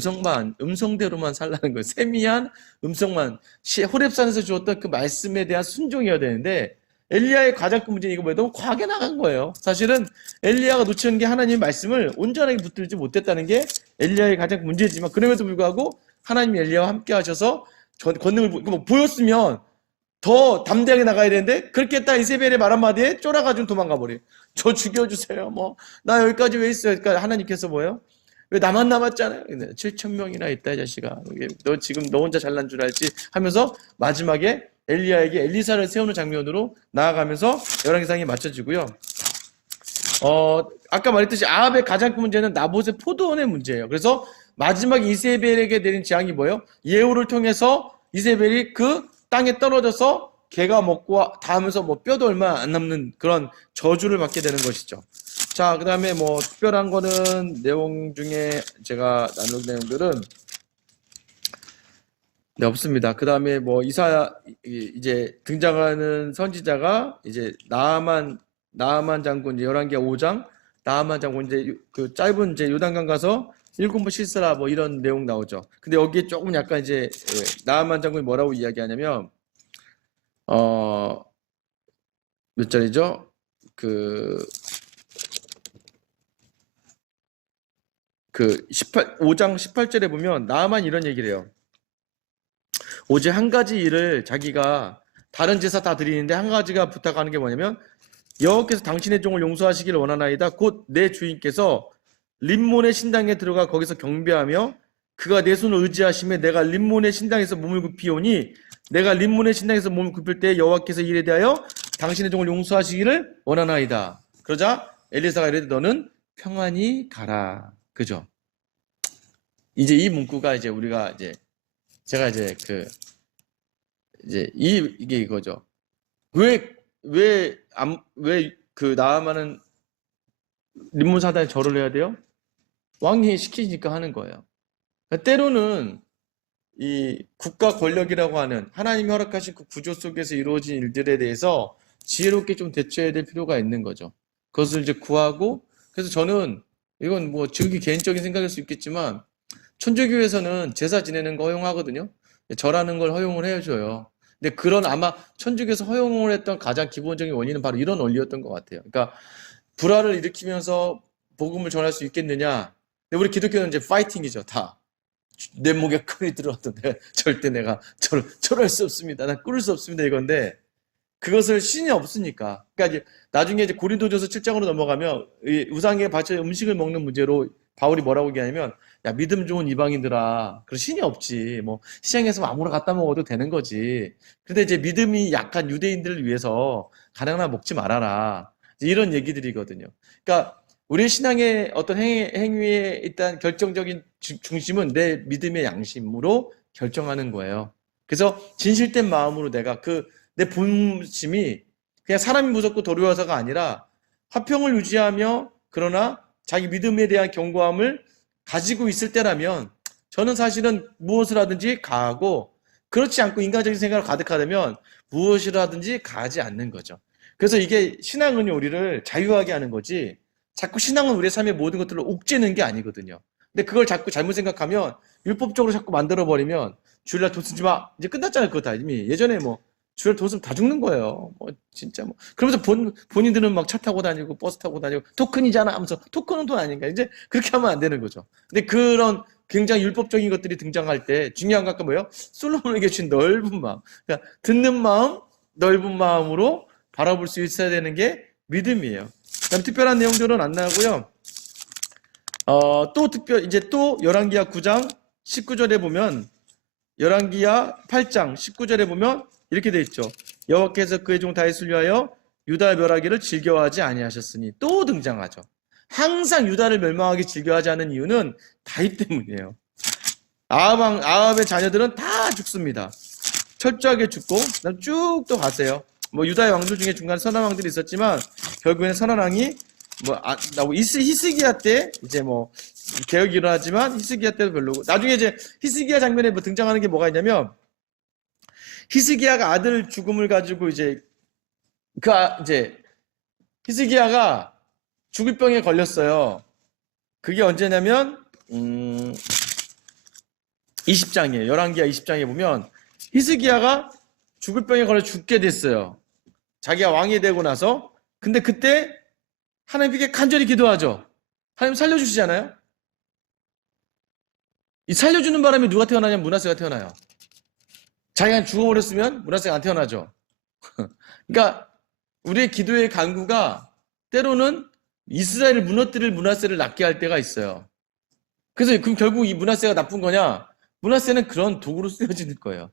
음성대로만 살라는 거예요. 세미한 음성만. 호렙산에서 주었던 그 말씀에 대한 순종이어야 되는데 엘리야의 가장 큰 문제는 이거 뭐예요? 너무 과하게 나간 거예요. 사실은 엘리야가 놓치는 게 하나님의 말씀을 온전하게 붙들지 못했다는 게 엘리야의 가장 큰 문제지만 그럼에도 불구하고 하나님이 엘리야와 함께 하셔서 권능을 보였으면 더 담대하게 나가야 되는데 그렇게 했다 이세벨의 말 한마디에 쫄아가지고 도망가 버려요. 저 죽여주세요. 뭐 나 여기까지 왜 있어요? 그러니까 하나님께서 뭐예요? 왜 나만 남았잖아요. 7,000명이나 있다 이 자식아. 너 지금 너 혼자 잘난 줄 알지? 하면서 마지막에 엘리야에게 엘리사를 세우는 장면으로 나아가면서 열왕기상이 맞춰지고요. 아까 말했듯이 아합의 가장 큰 문제는 나봇의 포도원의 문제예요. 그래서 마지막 이세벨에게 내린 재앙이 뭐예요? 예후를 통해서 이세벨이 그 땅에 떨어져서 개가 먹고 다 하면서 뭐 뼈도 얼마 안 남는 그런 저주를 받게 되는 것이죠. 자, 그 다음에 뭐 특별한 거는 내용 중에 제가 나눌 내용들은 네, 없습니다. 그 다음에 뭐 이제 등장하는 선지자가 이제 나아만 장군 열왕기 5장 나아만 장군 이제 그 짧은 이제 요단강 가서 일군부 실수라 뭐 이런 내용 나오죠. 근데 여기에 조금 약간 이제 나아만 장군이 뭐라고 이야기하냐면 몇 절이죠? 5장 18절에 보면 나아만 이런 얘기를 해요. 오직 한 가지 일을 자기가 다른 제사 다 드리는데 한 가지가 부탁하는 게 뭐냐면 여호와께서 당신의 종을 용서하시기를 원하나이다. 곧 내 주인께서 림몬의 신당에 들어가 거기서 경배하며 그가 내 손을 의지하시며 내가 림몬의 신당에서 몸을 굽히오니 내가 림몬의 신당에서 몸을 굽힐 때 여호와께서 이에 대하여 당신의 종을 용서하시기를 원하나이다. 그러자 엘리사가 이르되 너는 평안히 가라. 그죠? 이제 이 문구가 이제 우리가 이제 제가 이제 이게 이거죠. 왜 그 나아만은 림몬 사단에 절을 해야 돼요? 왕이 시키니까 하는 거예요. 그러니까 때로는 이 국가 권력이라고 하는 하나님이 허락하신 그 구조 속에서 이루어진 일들에 대해서 지혜롭게 좀 대처해야 될 필요가 있는 거죠. 그것을 이제 구하고 그래서 저는 이건 뭐 지극히 개인적인 생각일 수 있겠지만 천주교에서는 제사 지내는 거 허용하거든요. 절하는 걸 허용을 해줘요. 근데 그런 아마 천주교에서 허용을 했던 가장 기본적인 원인은 바로 이런 원리였던 것 같아요. 그러니까 불화를 일으키면서 복음을 전할 수 있겠느냐. 근데 우리 기독교는 이제 파이팅이죠. 다. 내 목에 칼이 들어와도 절대 내가 절할 수 없습니다. 난 끊을 수 없습니다. 이건데 그것을 신이 없으니까. 그러니까 이제 나중에 이제 고린도전서 7장으로 넘어가면 이 우상에 바쳐 음식을 먹는 문제로 바울이 뭐라고 얘기하냐면 야 믿음 좋은 이방인들아 그런 신이 없지 뭐 시장에서 아무나 갖다 먹어도 되는 거지. 근데 이제 믿음이 약한 유대인들을 위해서 가능한 한 먹지 말아라. 이런 얘기들이거든요. 그러니까 우리 신앙의 어떤 행위에 일단 결정적인 중심은 내 믿음의 양심으로 결정하는 거예요. 그래서 진실된 마음으로 내가 내 본심이 그냥 사람이 무섭고 도리어서가 아니라 화평을 유지하며 그러나 자기 믿음에 대한 견고함을 가지고 있을 때라면 저는 사실은 무엇을 하든지 가하고 그렇지 않고 인간적인 생각을 가득하다면 무엇을 하든지 가지 않는 거죠. 그래서 이게 신앙은 우리를 자유하게 하는 거지 자꾸 신앙은 우리의 삶의 모든 것들을 옥죄는 게 아니거든요. 근데 그걸 자꾸 잘못 생각하면 율법적으로 자꾸 만들어버리면 주일날 돈 쓰지 마. 이제 끝났잖아요. 그거 다 이미. 예전에 뭐 주일날 돈 쓰면 다 죽는 거예요. 뭐 진짜 뭐. 그러면서 본인들은 막 차 타고 다니고 버스 타고 다니고 토큰이잖아 하면서 토큰은 돈 아닌가. 이제 그렇게 하면 안 되는 거죠. 근데 그런 굉장히 율법적인 것들이 등장할 때 중요한 건 뭐예요? 솔로몬에게 준 넓은 마음. 그러니까 듣는 마음, 넓은 마음으로 바라볼 수 있어야 되는 게 믿음이에요. 그다음 특별한 내용들은 안 나오고요. 또 열왕기하 9장 19절에 보면 열왕기하 8장 19절에 보면 이렇게 돼 있죠. 여호와께서 그의 종 다윗을 위하여 유다 멸하기를 즐겨하지 아니하셨으니 또 등장하죠. 항상 유다를 멸망하기 즐겨하지 않은 이유는 다윗 때문이에요. 아합의 자녀들은 다 죽습니다. 철저하게 죽고 쭉 또 가세요. 뭐 유다의 왕들 중에 중간에 선한 왕들이 있었지만 결국에는 선한 왕이 히스기야 때 이제 뭐 개혁이 일어나지만 히스기야 때도 별로고 나중에 이제 히스기야 장면에 뭐 등장하는 게 뭐가 있냐면 히스기야가 아들 죽음을 가지고 이제 히스기야가 죽을 병에 걸렸어요. 그게 언제냐면 20장이에요. 열왕기하 20장에 보면 히스기야가 죽을 병에 걸려 죽게 됐어요. 자기가 왕이 되고 나서. 근데 그때 하나님께 간절히 기도하죠. 하나님 살려주시잖아요. 이 살려주는 바람에 누가 태어나냐면 므낫세가 태어나요. 자기가 죽어버렸으면 므낫세가 안 태어나죠. 그러니까 우리의 기도의 간구가 때로는 이스라엘을 무너뜨릴 므낫세를 낳게 할 때가 있어요. 그래서 그럼 결국 이 므낫세가 나쁜 거냐? 므낫세는 그런 도구로 쓰여지는 거예요.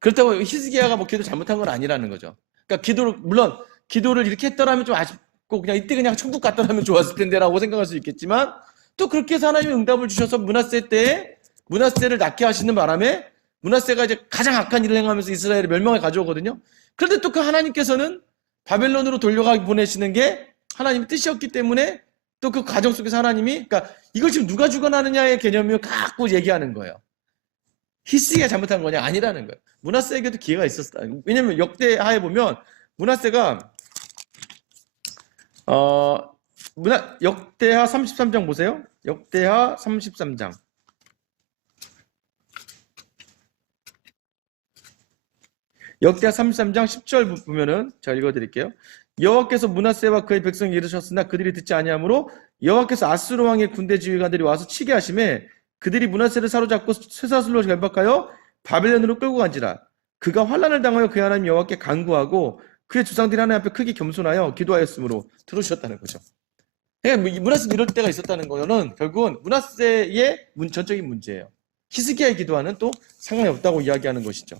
그렇다고 히스기야가 뭐 기도 잘못한 건 아니라는 거죠. 그러니까 물론 기도를 이렇게 했더라면 좀 아쉽고 그냥 이때 그냥 천국 갔더라면 좋았을 텐데라고 생각할 수 있겠지만 또 그렇게 해서 하나님이 응답을 주셔서 므낫세 때에 므낫세를 낳게 하시는 바람에 므낫세가 이제 가장 악한 일을 행하면서 이스라엘의 멸망을 가져오거든요. 그런데 또 그 하나님께서는 바벨론으로 돌려가 보내시는 게 하나님의 뜻이었기 때문에 또 그 과정 속에서 하나님이 그러니까 이걸 지금 누가 죽어나느냐의 개념을 갖고 얘기하는 거예요. 히스기가 잘못한 거냐? 아니라는 거예요. 므낫세에게도 기회가 있었다. 왜냐면 역대하에 보면 므낫세가 역대하 33장 보세요. 역대하 33장. 역대하 33장 10절 보면은 제가 읽어드릴게요. 여호와께서 므낫세와 그의 백성이 이르셨으나 그들이 듣지 아니하므로 여호와께서 아수르 왕의 군대 지휘관들이 와서 치게 하심에 그들이 므낫세를 사로잡고 쇠사슬로 결박하여 바벨론으로 끌고 간지라. 그가 환난을 당하여 그의 하나님 여호와께 간구하고 그의 조상들이 하나님 앞에 크게 겸손하여 기도하였으므로 들어주셨다는 거죠. 그러니까 므낫세 이럴 때가 있었다는 거는 결국은 므낫세의 전적인 문제예요. 히스기야의 기도와는 또 상관이 없다고 이야기하는 것이죠.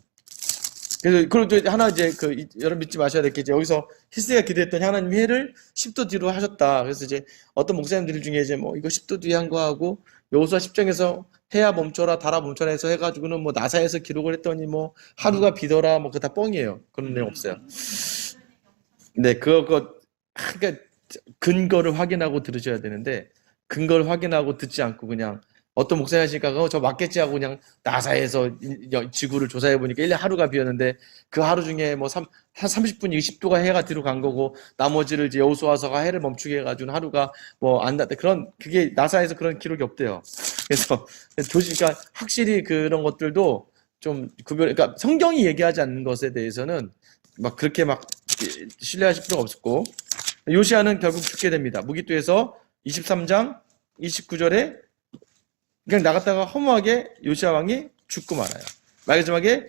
그래서 그리고 하나 이제 여러분 믿지 마셔야 될 게 이제 여기서 히스기야가 기도했더니 하나님 해를 10도 뒤로 하셨다. 그래서 이제 어떤 목사님들 중에 이제 뭐 이거 10도 뒤에 한 거 하고 여호수아 10장에서 해야 멈춰라 달아 멈춰라 해서 해가지고는 뭐 나사에서 기록을 했더니 뭐 하루가 비더라 뭐 그거 다 뻥이에요. 그런 내용 없어요. 네, 그러니까 근거를 확인하고 들으셔야 되는데 근거를 확인하고 듣지 않고 그냥 어떤 목사님 하시니까 저 맞겠지 하고 그냥 나사에서 지구를 조사해 보니까 1년 하루가 비었는데 그 하루 중에 뭐 한 30분 20도가 해가 뒤로 간 거고 나머지를 이제 여호수아서가 해를 멈추게 해가지고 하루가 뭐 안 났대. 그게 나사에서 그런 기록이 없대요. 그래서 그러니까 확실히 그런 것들도 좀 그러니까 성경이 얘기하지 않는 것에 대해서는 막 그렇게 막 신뢰하실 필요가 없었고 요시야는 결국 죽게 됩니다. 무기토에서 23장 29절에 그냥 나갔다가 허무하게 요시야 왕이 죽고 말아요. 마지막에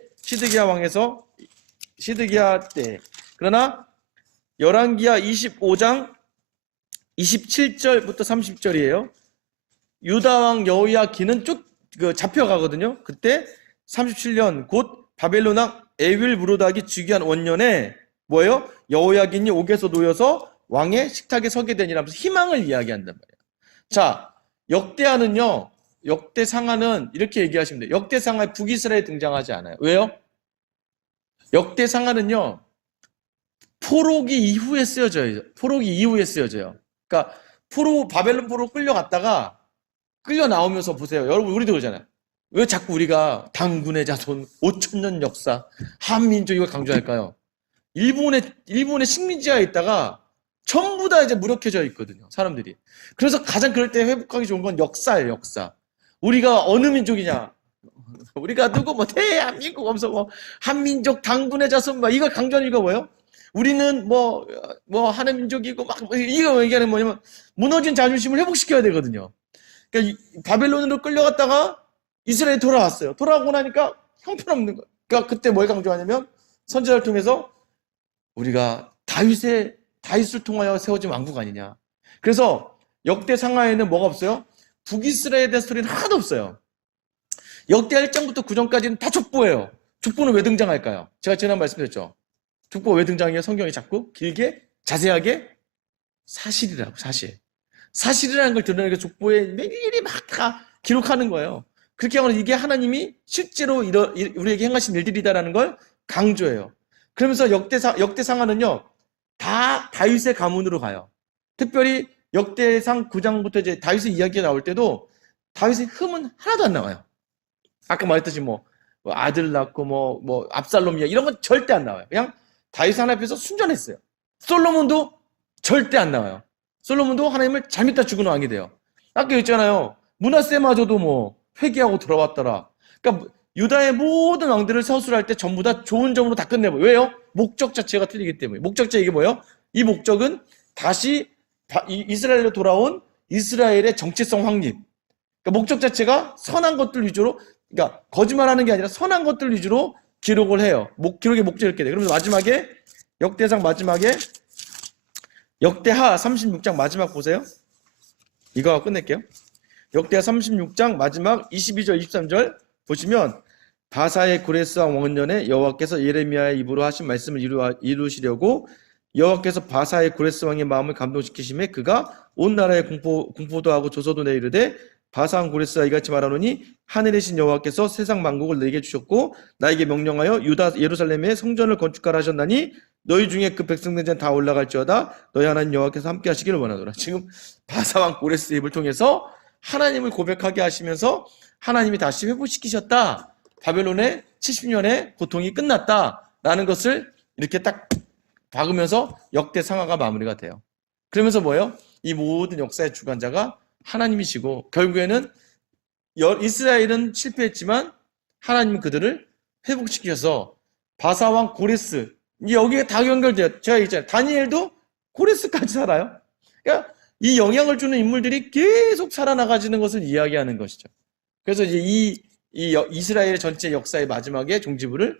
시드기야 때. 그러나 열왕기하 25장 27절부터 30절이에요. 유다 왕 여호야긴은 잡혀가거든요. 그때 37년 곧 바벨론 왕 에윌브로닥이 즉위한 원년에 뭐예요? 여호야긴이 옥에서 놓여서 왕의 식탁에 서게 되니라면서 희망을 이야기한단 말이에요. 자, 역대상하는 이렇게 얘기하시면 돼요. 역대상하에 북이스라엘이 등장하지 않아요. 왜요? 역대상하는요. 포로기 이후에 쓰여져요. 그러니까 바벨론 포로 끌려갔다가 끌려 나오면서 보세요. 여러분 우리도 그러잖아요. 왜 자꾸 우리가 당군의 자손 5,000년 역사 한민족 이걸 강조할까요? 일본의 식민지하에 있다가 전부 다 이제 무력해져 있거든요. 사람들이. 그래서 가장 그럴 때 회복하기 좋은 건 역사예요. 역사. 우리가 어느 민족이냐? 우리가 누구 뭐 대한민국 하면서 뭐 한민족 당군의 자손 막 이걸 강조하는 이유가 뭐예요? 우리는 뭐 하는 민족이고 막 이거 얘기하는 뭐냐면 무너진 자존심을 회복시켜야 되거든요. 그러니까 그러니까 바벨론으로 끌려갔다가 이스라엘에 돌아왔어요. 돌아오고 나니까 형편없는 거예요. 그러니까 그때 뭘 강조하냐면 선지자를 통해서 우리가 다윗을 통하여 세워진 왕국 아니냐. 그래서 역대 상하에는 뭐가 없어요? 북이스라엘에 대한 스토리는 하나도 없어요. 역대 1장부터 9장까지는 다 족보예요. 족보는 왜 등장할까요? 제가 지난 말씀드렸죠. 족보가 왜 등장해요? 성경이 자꾸 길게 자세하게 사실이라고. 사실이라는 걸 드러내는 게 족보에 매일이 막 다 기록하는 거예요. 그렇게 하면 이게 하나님이 실제로 우리에게 행하신 일들이다라는 걸 강조해요. 그러면서 역대 상하는요 다 다윗의 가문으로 가요. 특별히 역대상 9장부터 이제 다윗의 이야기가 나올 때도 다윗의 흠은 하나도 안 나와요. 아까 말했듯이 뭐 아들 낳고 뭐 압살롬 이야기 이런 건 절대 안 나와요. 그냥 다윗 하나님 앞에서 순전했어요. 솔로몬도 절대 안 나와요. 솔로몬도 하나님을 잘 믿다 죽은 왕이 돼요. 아까 했잖아요. 므낫세마저도 뭐 회개하고 돌아왔더라. 그러니까 유다의 모든 왕들을 서술할 때 전부 다 좋은 점으로 다 끝내버려요. 왜요? 목적 자체가 틀리기 때문에. 목적자 이게 뭐예요? 이 목적은 다시 이스라엘로 돌아온 이스라엘의 정체성 확립. 그러니까 목적 자체가 선한 것들 위주로, 그러니까 거짓말하는 게 아니라 선한 것들 위주로 기록을 해요. 기록의 목적이 이렇게 돼. 그러면서 마지막에 역대상 마지막에 역대하 36장 마지막 보세요. 이거 끝낼게요. 역대하 36장 마지막 22절 23절 보시면 바사의 고레스 왕 원년에 여호와께서 예레미야의 입으로 하신 말씀을 이루시려고 여호와께서 바사의 고레스 왕의 마음을 감동시키심에 그가 온 나라에 공포도 하고 조서도 내이르되 바사 왕 고레스가 이같이 말하노니 하늘에 신 여호와께서 세상 만국을 내게 주셨고 나에게 명령하여 유다 예루살렘에 성전을 건축하라 하셨나니 너희 중에 그 백성들은 다 올라갈지어다 너희 하나님 여호와께서 함께 하시기를 원하노라. 지금 바사 왕 고레스의 입을 통해서 하나님을 고백하게 하시면서 하나님이 다시 회복시키셨다. 바벨론의 70년의 고통이 끝났다라는 것을 이렇게 딱 박으면서 역대 상하가 마무리가 돼요. 그러면서 뭐예요? 이 모든 역사의 주관자가 하나님이시고 결국에는 이스라엘은 실패했지만 하나님은 그들을 회복시켜서 바사왕 고레스 여기에 다 연결돼요. 제가 얘기했잖아요. 다니엘도 고레스까지 살아요. 그러니까 이 영향을 주는 인물들이 계속 살아나가지는 것을 이야기하는 것이죠. 그래서 이제 이 이스라엘 전체 역사의 마지막에 종지부를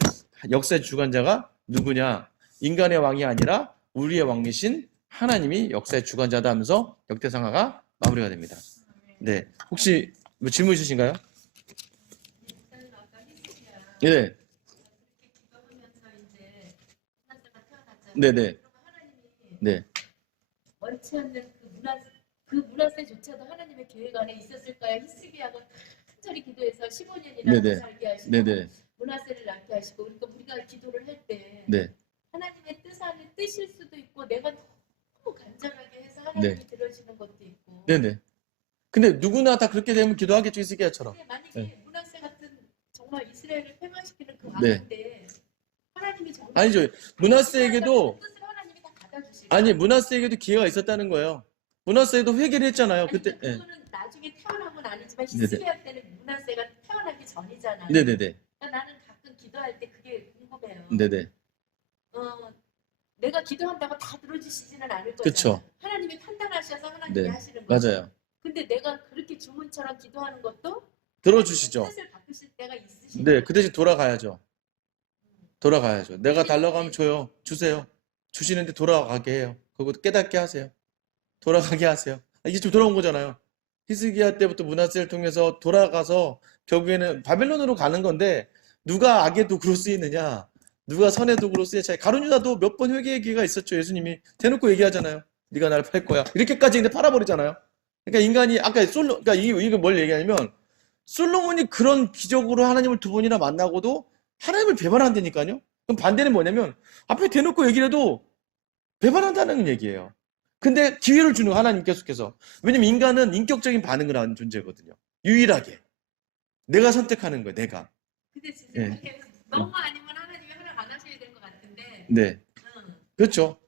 역사의 주관자가 누구냐? 인간의 왕이 아니라 우리의 왕이신 하나님이 역사의 주관자다 하면서 역대상하가 마무리가 됩니다. 네, 혹시 뭐 질문 있으신가요? 네. 네네. 네. 원치 않는 그 문화세조차도 하나님의 계획 안에 있었을까요? 히스기야가 간절히 기도해서 15년이나 네네. 살게 하시고 네네. 문화세를 낳게 하시고 그러니까 우리가 기도를 할 때 네. 하나님의 뜻 안에 뜻일 수도 있고 내가 너무 간절하게 해서 하나님이 들어주는 것도 있고 네네. 근데 누구나 다 그렇게 되면 기도하겠죠, 히스기야처럼. 근데 만약에 네. 문화세 같은 정말 이스라엘을 폐망시키는 그 네. 왕인데 하나님이 정말 아니죠. 므낫세에게도 뜻을 하나님이 다 받아주시고 아니 므낫세에게도 기회가 있었다는 거예요. 므낫세도 회개를 했잖아요. 아니, 그때. 그러니까 예. 그거는 나중에 태어난 건 아니지만 네네. 히스기야 때는 문화세가 태어나기 전이잖아요. 네네네. 그러니까 나는 가끔 기도할 때 그게 궁금해요. 네네. 내가 기도한다고 다 들어주시지는 않을 거잖아요. 그쵸. 하나님이 판단하셔서 하나님이 네. 하시는 거죠. 맞아요. 근데 내가 그렇게 주문처럼 기도하는 것도 들어주시죠. 하나님의 뜻을 바꾸실 때가 있으시죠. 네, 그 대신 돌아가야죠. 돌아가야죠. 내가 달라고 하면 줘요. 주세요. 주시는데 돌아가게 해요. 그것도 깨닫게 하세요. 돌아가게 하세요. 이게 좀 돌아온 거잖아요. 히스기야 때부터 므낫세를 통해서 돌아가서 결국에는 바벨론으로 가는 건데 누가 악의 도구로 쓰이느냐, 누가 선의 도구로 쓰이느냐. 가룟 유다도 몇 번 회개의 기회가 있었죠. 예수님이 대놓고 얘기하잖아요. 네가 나를 팔 거야. 이렇게까지 근데 팔아버리잖아요. 그러니까 인간이 아까 그러니까 이거 뭘 얘기하냐면 솔로몬이 그런 기적으로 하나님을 두 번이나 만나고도 하나님을 배반한다니까요. 그럼 반대는 뭐냐면 앞에 대놓고 얘기를 해도 배반한다는 얘기예요. 근데 기회를 주는 하나님 계속해서. 왜냐면 인간은 인격적인 반응을 하는 존재거든요. 유일하게. 내가 선택하는 거예요. 내가. 근데 진짜 네. 너무 아니면 하나님이 허락 안 하셔야 될 것 같은데. 네. 그렇죠.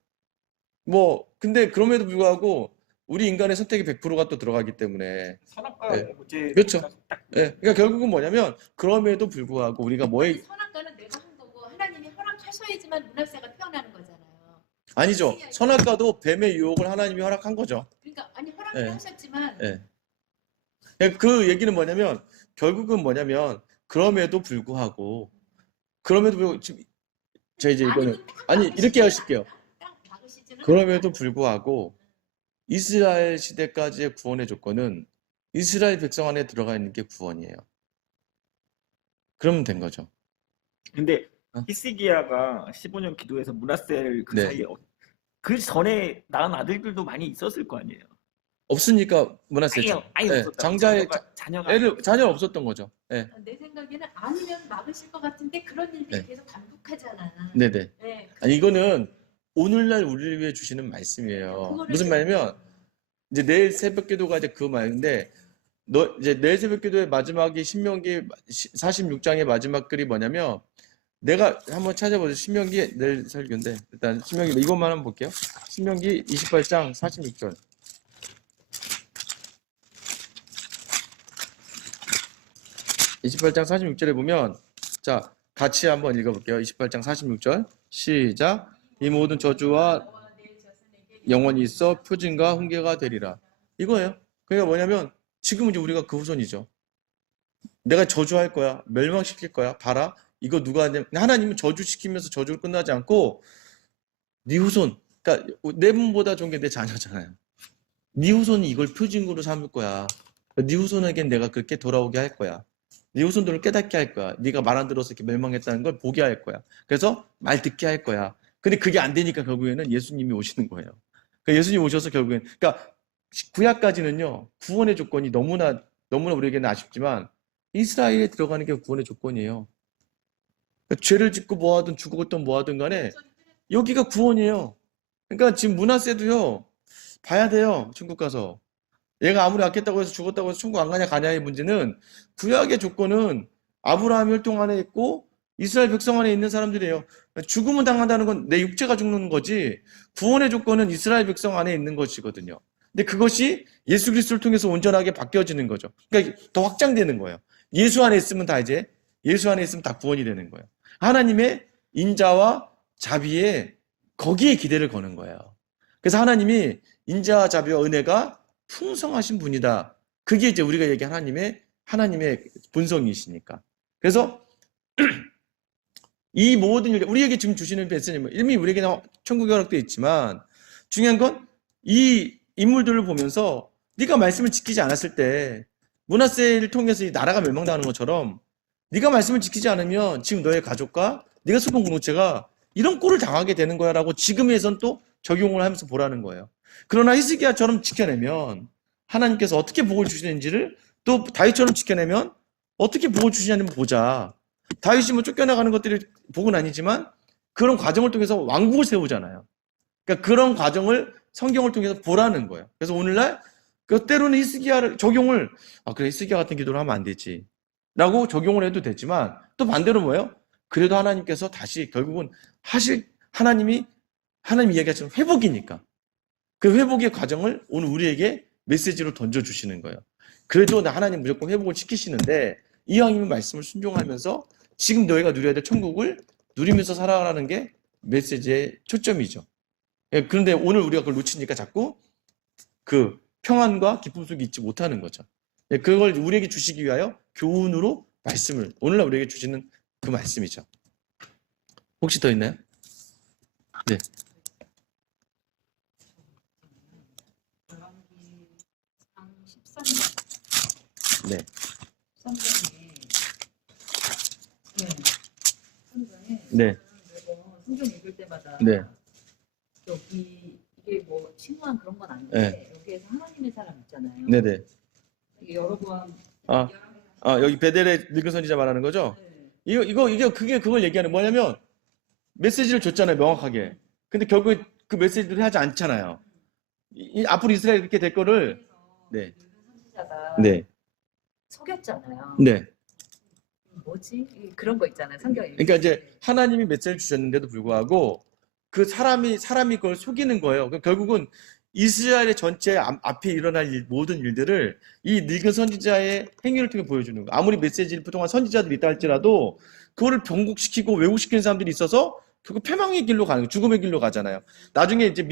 뭐 근데 그럼에도 불구하고 우리 인간의 선택이 100%가 또 들어가기 때문에 선악과 네. 문제 그렇죠. 네. 그러니까 결국은 뭐냐면 그럼에도 불구하고 우리가 뭐에 선악과는 내가 한 거고 하나님이 허락하셔야지만 문화세가 태어나는 거잖아요. 아니죠. 선악과도 뱀의 유혹을 하나님이 허락한 거죠. 그러니까 아니 허락을 네. 하셨지만 네. 그 얘기는 뭐냐면 결국은 뭐냐면 그럼에도 불구하고 지금 저 이제 이거는 아니 이렇게 하실게요. 딱 막으시지는 그럼에도 불구하고 이스라엘 시대까지의 구원의 조건은 이스라엘 백성 안에 들어가 있는 게 구원이에요. 그러면 된 거죠. 근데 어? 히스기야가 15년 기도해서 므낫세를 그 네. 사이에 그 전에 낳은 아들들도 많이 있었을 거 아니에요. 없으니까 문화세죠. 아예 예, 없었다. 장자의 자녀가 자녀 없었던 거죠. 예, 내 생각에는 아니면 막으실 것 같은데 그런 일들이 네. 계속 반복하잖아. 네네. 네. 아니 이거는 오늘날 우리를 위해 주시는 말씀이에요. 그거를 무슨 좀- 말이냐면 이제 내일 새벽기도가 이제 그 말인데 이제 내일 새벽기도의 마지막이 신명기 46장의 마지막 글이 뭐냐면 내가 한번 찾아보세요. 신명기 내일 설교인데 일단 신명기 이것만 한번 볼게요. 신명기 28장 46절. 28장 46절에 보면 자 같이 한번 읽어볼게요. 28장 46절 시작. 이 모든 저주와 영원히 있어 표징과 훈계가 되리라. 이거예요. 그러니까 뭐냐면 지금 이제 우리가 그 후손이죠. 내가 저주할 거야. 멸망시킬 거야. 봐라. 이거 누가 하냐. 하나님은 저주시키면서 저주를 끝나지 않고 네 후손. 그러니까 내 분보다 좋은 게 내 자녀잖아요. 네 후손이 이걸 표징으로 삼을 거야. 네 후손에겐 내가 그렇게 돌아오게 할 거야. 네 후손들을 깨닫게 할 거야. 네가 말 안 들어서 이렇게 멸망했다는 걸 보게 할 거야. 그래서 말 듣게 할 거야. 근데 그게 안 되니까 결국에는 예수님이 오시는 거예요. 그러니까 예수님 오셔서 결국엔 그러니까 구약까지는요. 구원의 조건이 너무나 우리에게는 아쉽지만 이스라엘에 들어가는 게 구원의 조건이에요. 그러니까 죄를 짓고 뭐하든 죽었든 뭐하든 간에 여기가 구원이에요. 그러니까 지금 므낫세도요. 봐야 돼요. 천국 가서. 얘가 아무리 아꼈다고 해서 죽었다고 해서 천국 안 가냐 가냐의 문제는 구약의 조건은 아브라함 혈통 안에 있고 이스라엘 백성 안에 있는 사람들이에요. 죽음을 당한다는 건 내 육체가 죽는 거지 구원의 조건은 이스라엘 백성 안에 있는 것이거든요. 근데 그것이 예수 그리스도를 통해서 온전하게 바뀌어지는 거죠. 그러니까 더 확장되는 거예요. 예수 안에 있으면 다 구원이 되는 거예요. 하나님의 인자와 자비에 거기에 기대를 거는 거예요. 그래서 하나님이 인자와 자비와 은혜가 풍성하신 분이다. 그게 이제 우리가 얘기한 하나님의 본성이시니까. 그래서 이 모든 일, 우리에게 지금 주시는 메시지는 이미 우리에게 천국이 허락되어 있지만 중요한 건 이 인물들을 보면서 네가 말씀을 지키지 않았을 때 므낫세를 통해서 이 나라가 멸망당하는 것처럼 네가 말씀을 지키지 않으면 지금 너의 가족과 네가 속한 공동체가 이런 꼴을 당하게 되는 거야 라고 지금에선 또 적용을 하면서 보라는 거예요. 그러나 히스기야처럼 지켜내면 하나님께서 어떻게 복을 주시는지를 또 다윗처럼 지켜내면 어떻게 복을 주시냐는 보자. 다윗이 뭐 쫓겨나가는 것들이 복은 아니지만 그런 과정을 통해서 왕국을 세우잖아요. 그러니까 그런 과정을 성경을 통해서 보라는 거예요. 그래서 오늘날 그 때로는 히스기야를 적용을 그래 히스기야 같은 기도를 하면 안 되지 라고 적용을 해도 되지만 또 반대로 뭐예요? 그래도 하나님께서 다시 결국은 하나님 이야기하시는 회복이니까 그 회복의 과정을 오늘 우리에게 메시지로 던져주시는 거예요. 그래도 하나님 무조건 회복을 시키시는데 이왕이면 말씀을 순종하면서 지금 너희가 누려야 될 천국을 누리면서 살아가라는 게 메시지의 초점이죠. 그런데 오늘 우리가 그걸 놓치니까 자꾸 그 평안과 기쁨 속에 있지 못하는 거죠. 그걸 우리에게 주시기 위하여 교훈으로 말씀을 오늘날 우리에게 주시는 그 말씀이죠. 혹시 더 있나요? 네. 장 13장. 네. 13장에 네. 매번 성경 읽을 때마다 네. 이게 뭐 심오한 그런 건 아닌데 여기에서 하나님의 사람 있잖아요. 네네. 이게 여러 번 여기 베델의 늙은 선지자 말하는 거죠? 이게 그걸 얘기하는 뭐냐면 메시지를 줬잖아요, 명확하게. 근데 결국에 그 메시지를 하지 않잖아요. 앞으로 이스라엘 그렇게 될 거를 네. 선지자가 네. 속였잖아요. 네. 뭐지? 그런 거 있잖아요. 성경에. 그러니까 이제 하나님이 메시지를 주셨는데도 불구하고 그 사람이 그걸 속이는 거예요. 그러니까 결국은 이스라엘의 전체 앞에 일어날 모든 일들을 이 늙은 선지자의 행위를 통해 보여주는 거예요. 아무리 메시지를 부통한 선지자들이 있다 할지라도 그거를 변곡시키고 왜곡시키는 사람들이 있어서 결국 패망의 길로 가는 거예요. 죽음의 길로 가잖아요. 나중에 이제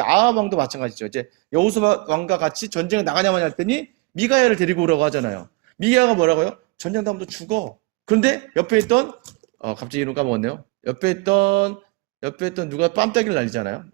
아합 왕도 마찬가지죠. 이제 여호수아 왕과 같이 전쟁을 나가냐만 했더니 미가야를 데리고 오라고 하잖아요. 미가야가 뭐라고요? 전쟁당하면 죽어. 그런데 옆에 있던 갑자기 이름 까먹었네요. 옆에 있던 누가 뺨따기를 날리잖아요.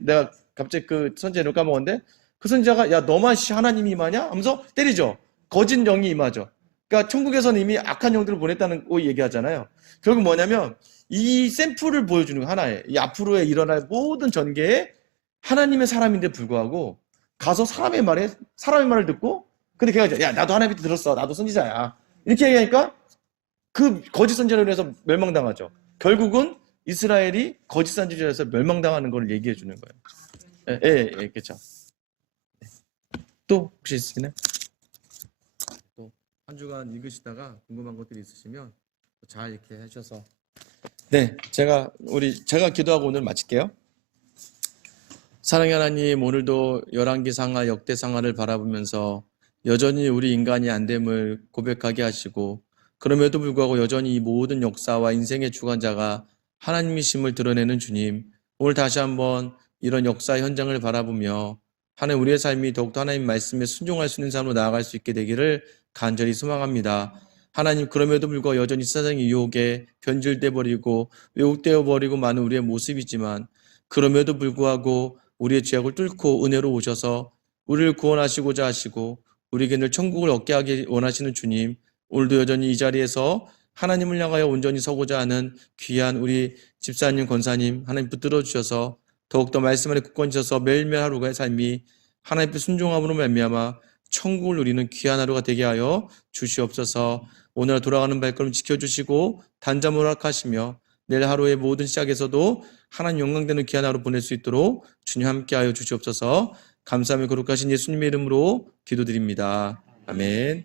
내가 갑자기 그 선지자 이름 까먹었는데 그 선지자가 야 너만 하나님이 임하냐? 하면서 때리죠. 거짓 영이 임하죠. 그러니까 천국에서는 이미 악한 영들을 보냈다는 거 얘기하잖아요. 결국 뭐냐면 이 샘플을 보여주는 거 하나에 이 앞으로에 일어날 모든 전개에 하나님의 사람인데 불구하고 가서 사람의 말을 듣고 근데 걔가 야 나도 하나님한테 들었어. 나도 선지자야. 이렇게 얘기하니까 그 거짓 선지자로 인해서 멸망당하죠. 결국은 이스라엘이 거짓 선지자에서 멸망당하는 걸 얘기해 주는 거예요. 예, 그렇죠. 또 혹시 있으시나요? 또 한 주간 읽으시다가 궁금한 것들이 있으시면 잘 이렇게 하셔서 네, 제가 기도하고 오늘 마칠게요. 사랑의 하나님, 오늘도 열왕기상하 역대상하를 바라보면서 여전히 우리 인간이 안됨을 고백하게 하시고 그럼에도 불구하고 여전히 이 모든 역사와 인생의 주관자가 하나님이심을 드러내는 주님, 오늘 다시 한번 이런 역사 현장을 바라보며 하나님 우리의 삶이 더욱더 하나님 말씀에 순종할 수 있는 삶으로 나아갈 수 있게 되기를 간절히 소망합니다. 하나님, 그럼에도 불구하고 여전히 세상의 유혹에 변질돼 버리고 왜곡되어 버리고 많은 우리의 모습이지만 그럼에도 불구하고 우리의 죄악을 뚫고 은혜로 오셔서 우리를 구원하시고자 하시고 우리에게 늘 천국을 얻게 하기 원하시는 주님, 오늘도 여전히 이 자리에서 하나님을 향하여 온전히 서고자 하는 귀한 우리 집사님, 권사님 하나님 붙들어 주셔서 더욱더 말씀 안에 굳건히 서서 매일매일 하루의 삶이 하나님께 순종함으로 말미암아 천국을 누리는 귀한 하루가 되게 하여 주시옵소서. 오늘 돌아가는 발걸음 지켜주시고 단잠 허락하시며 내일 하루의 모든 시작에서도 하나님 영광되는 귀한 하루 보낼 수 있도록 주님 함께하여 주시옵소서. 감사하며 거룩하신 예수님의 이름으로 기도드립니다. 아멘.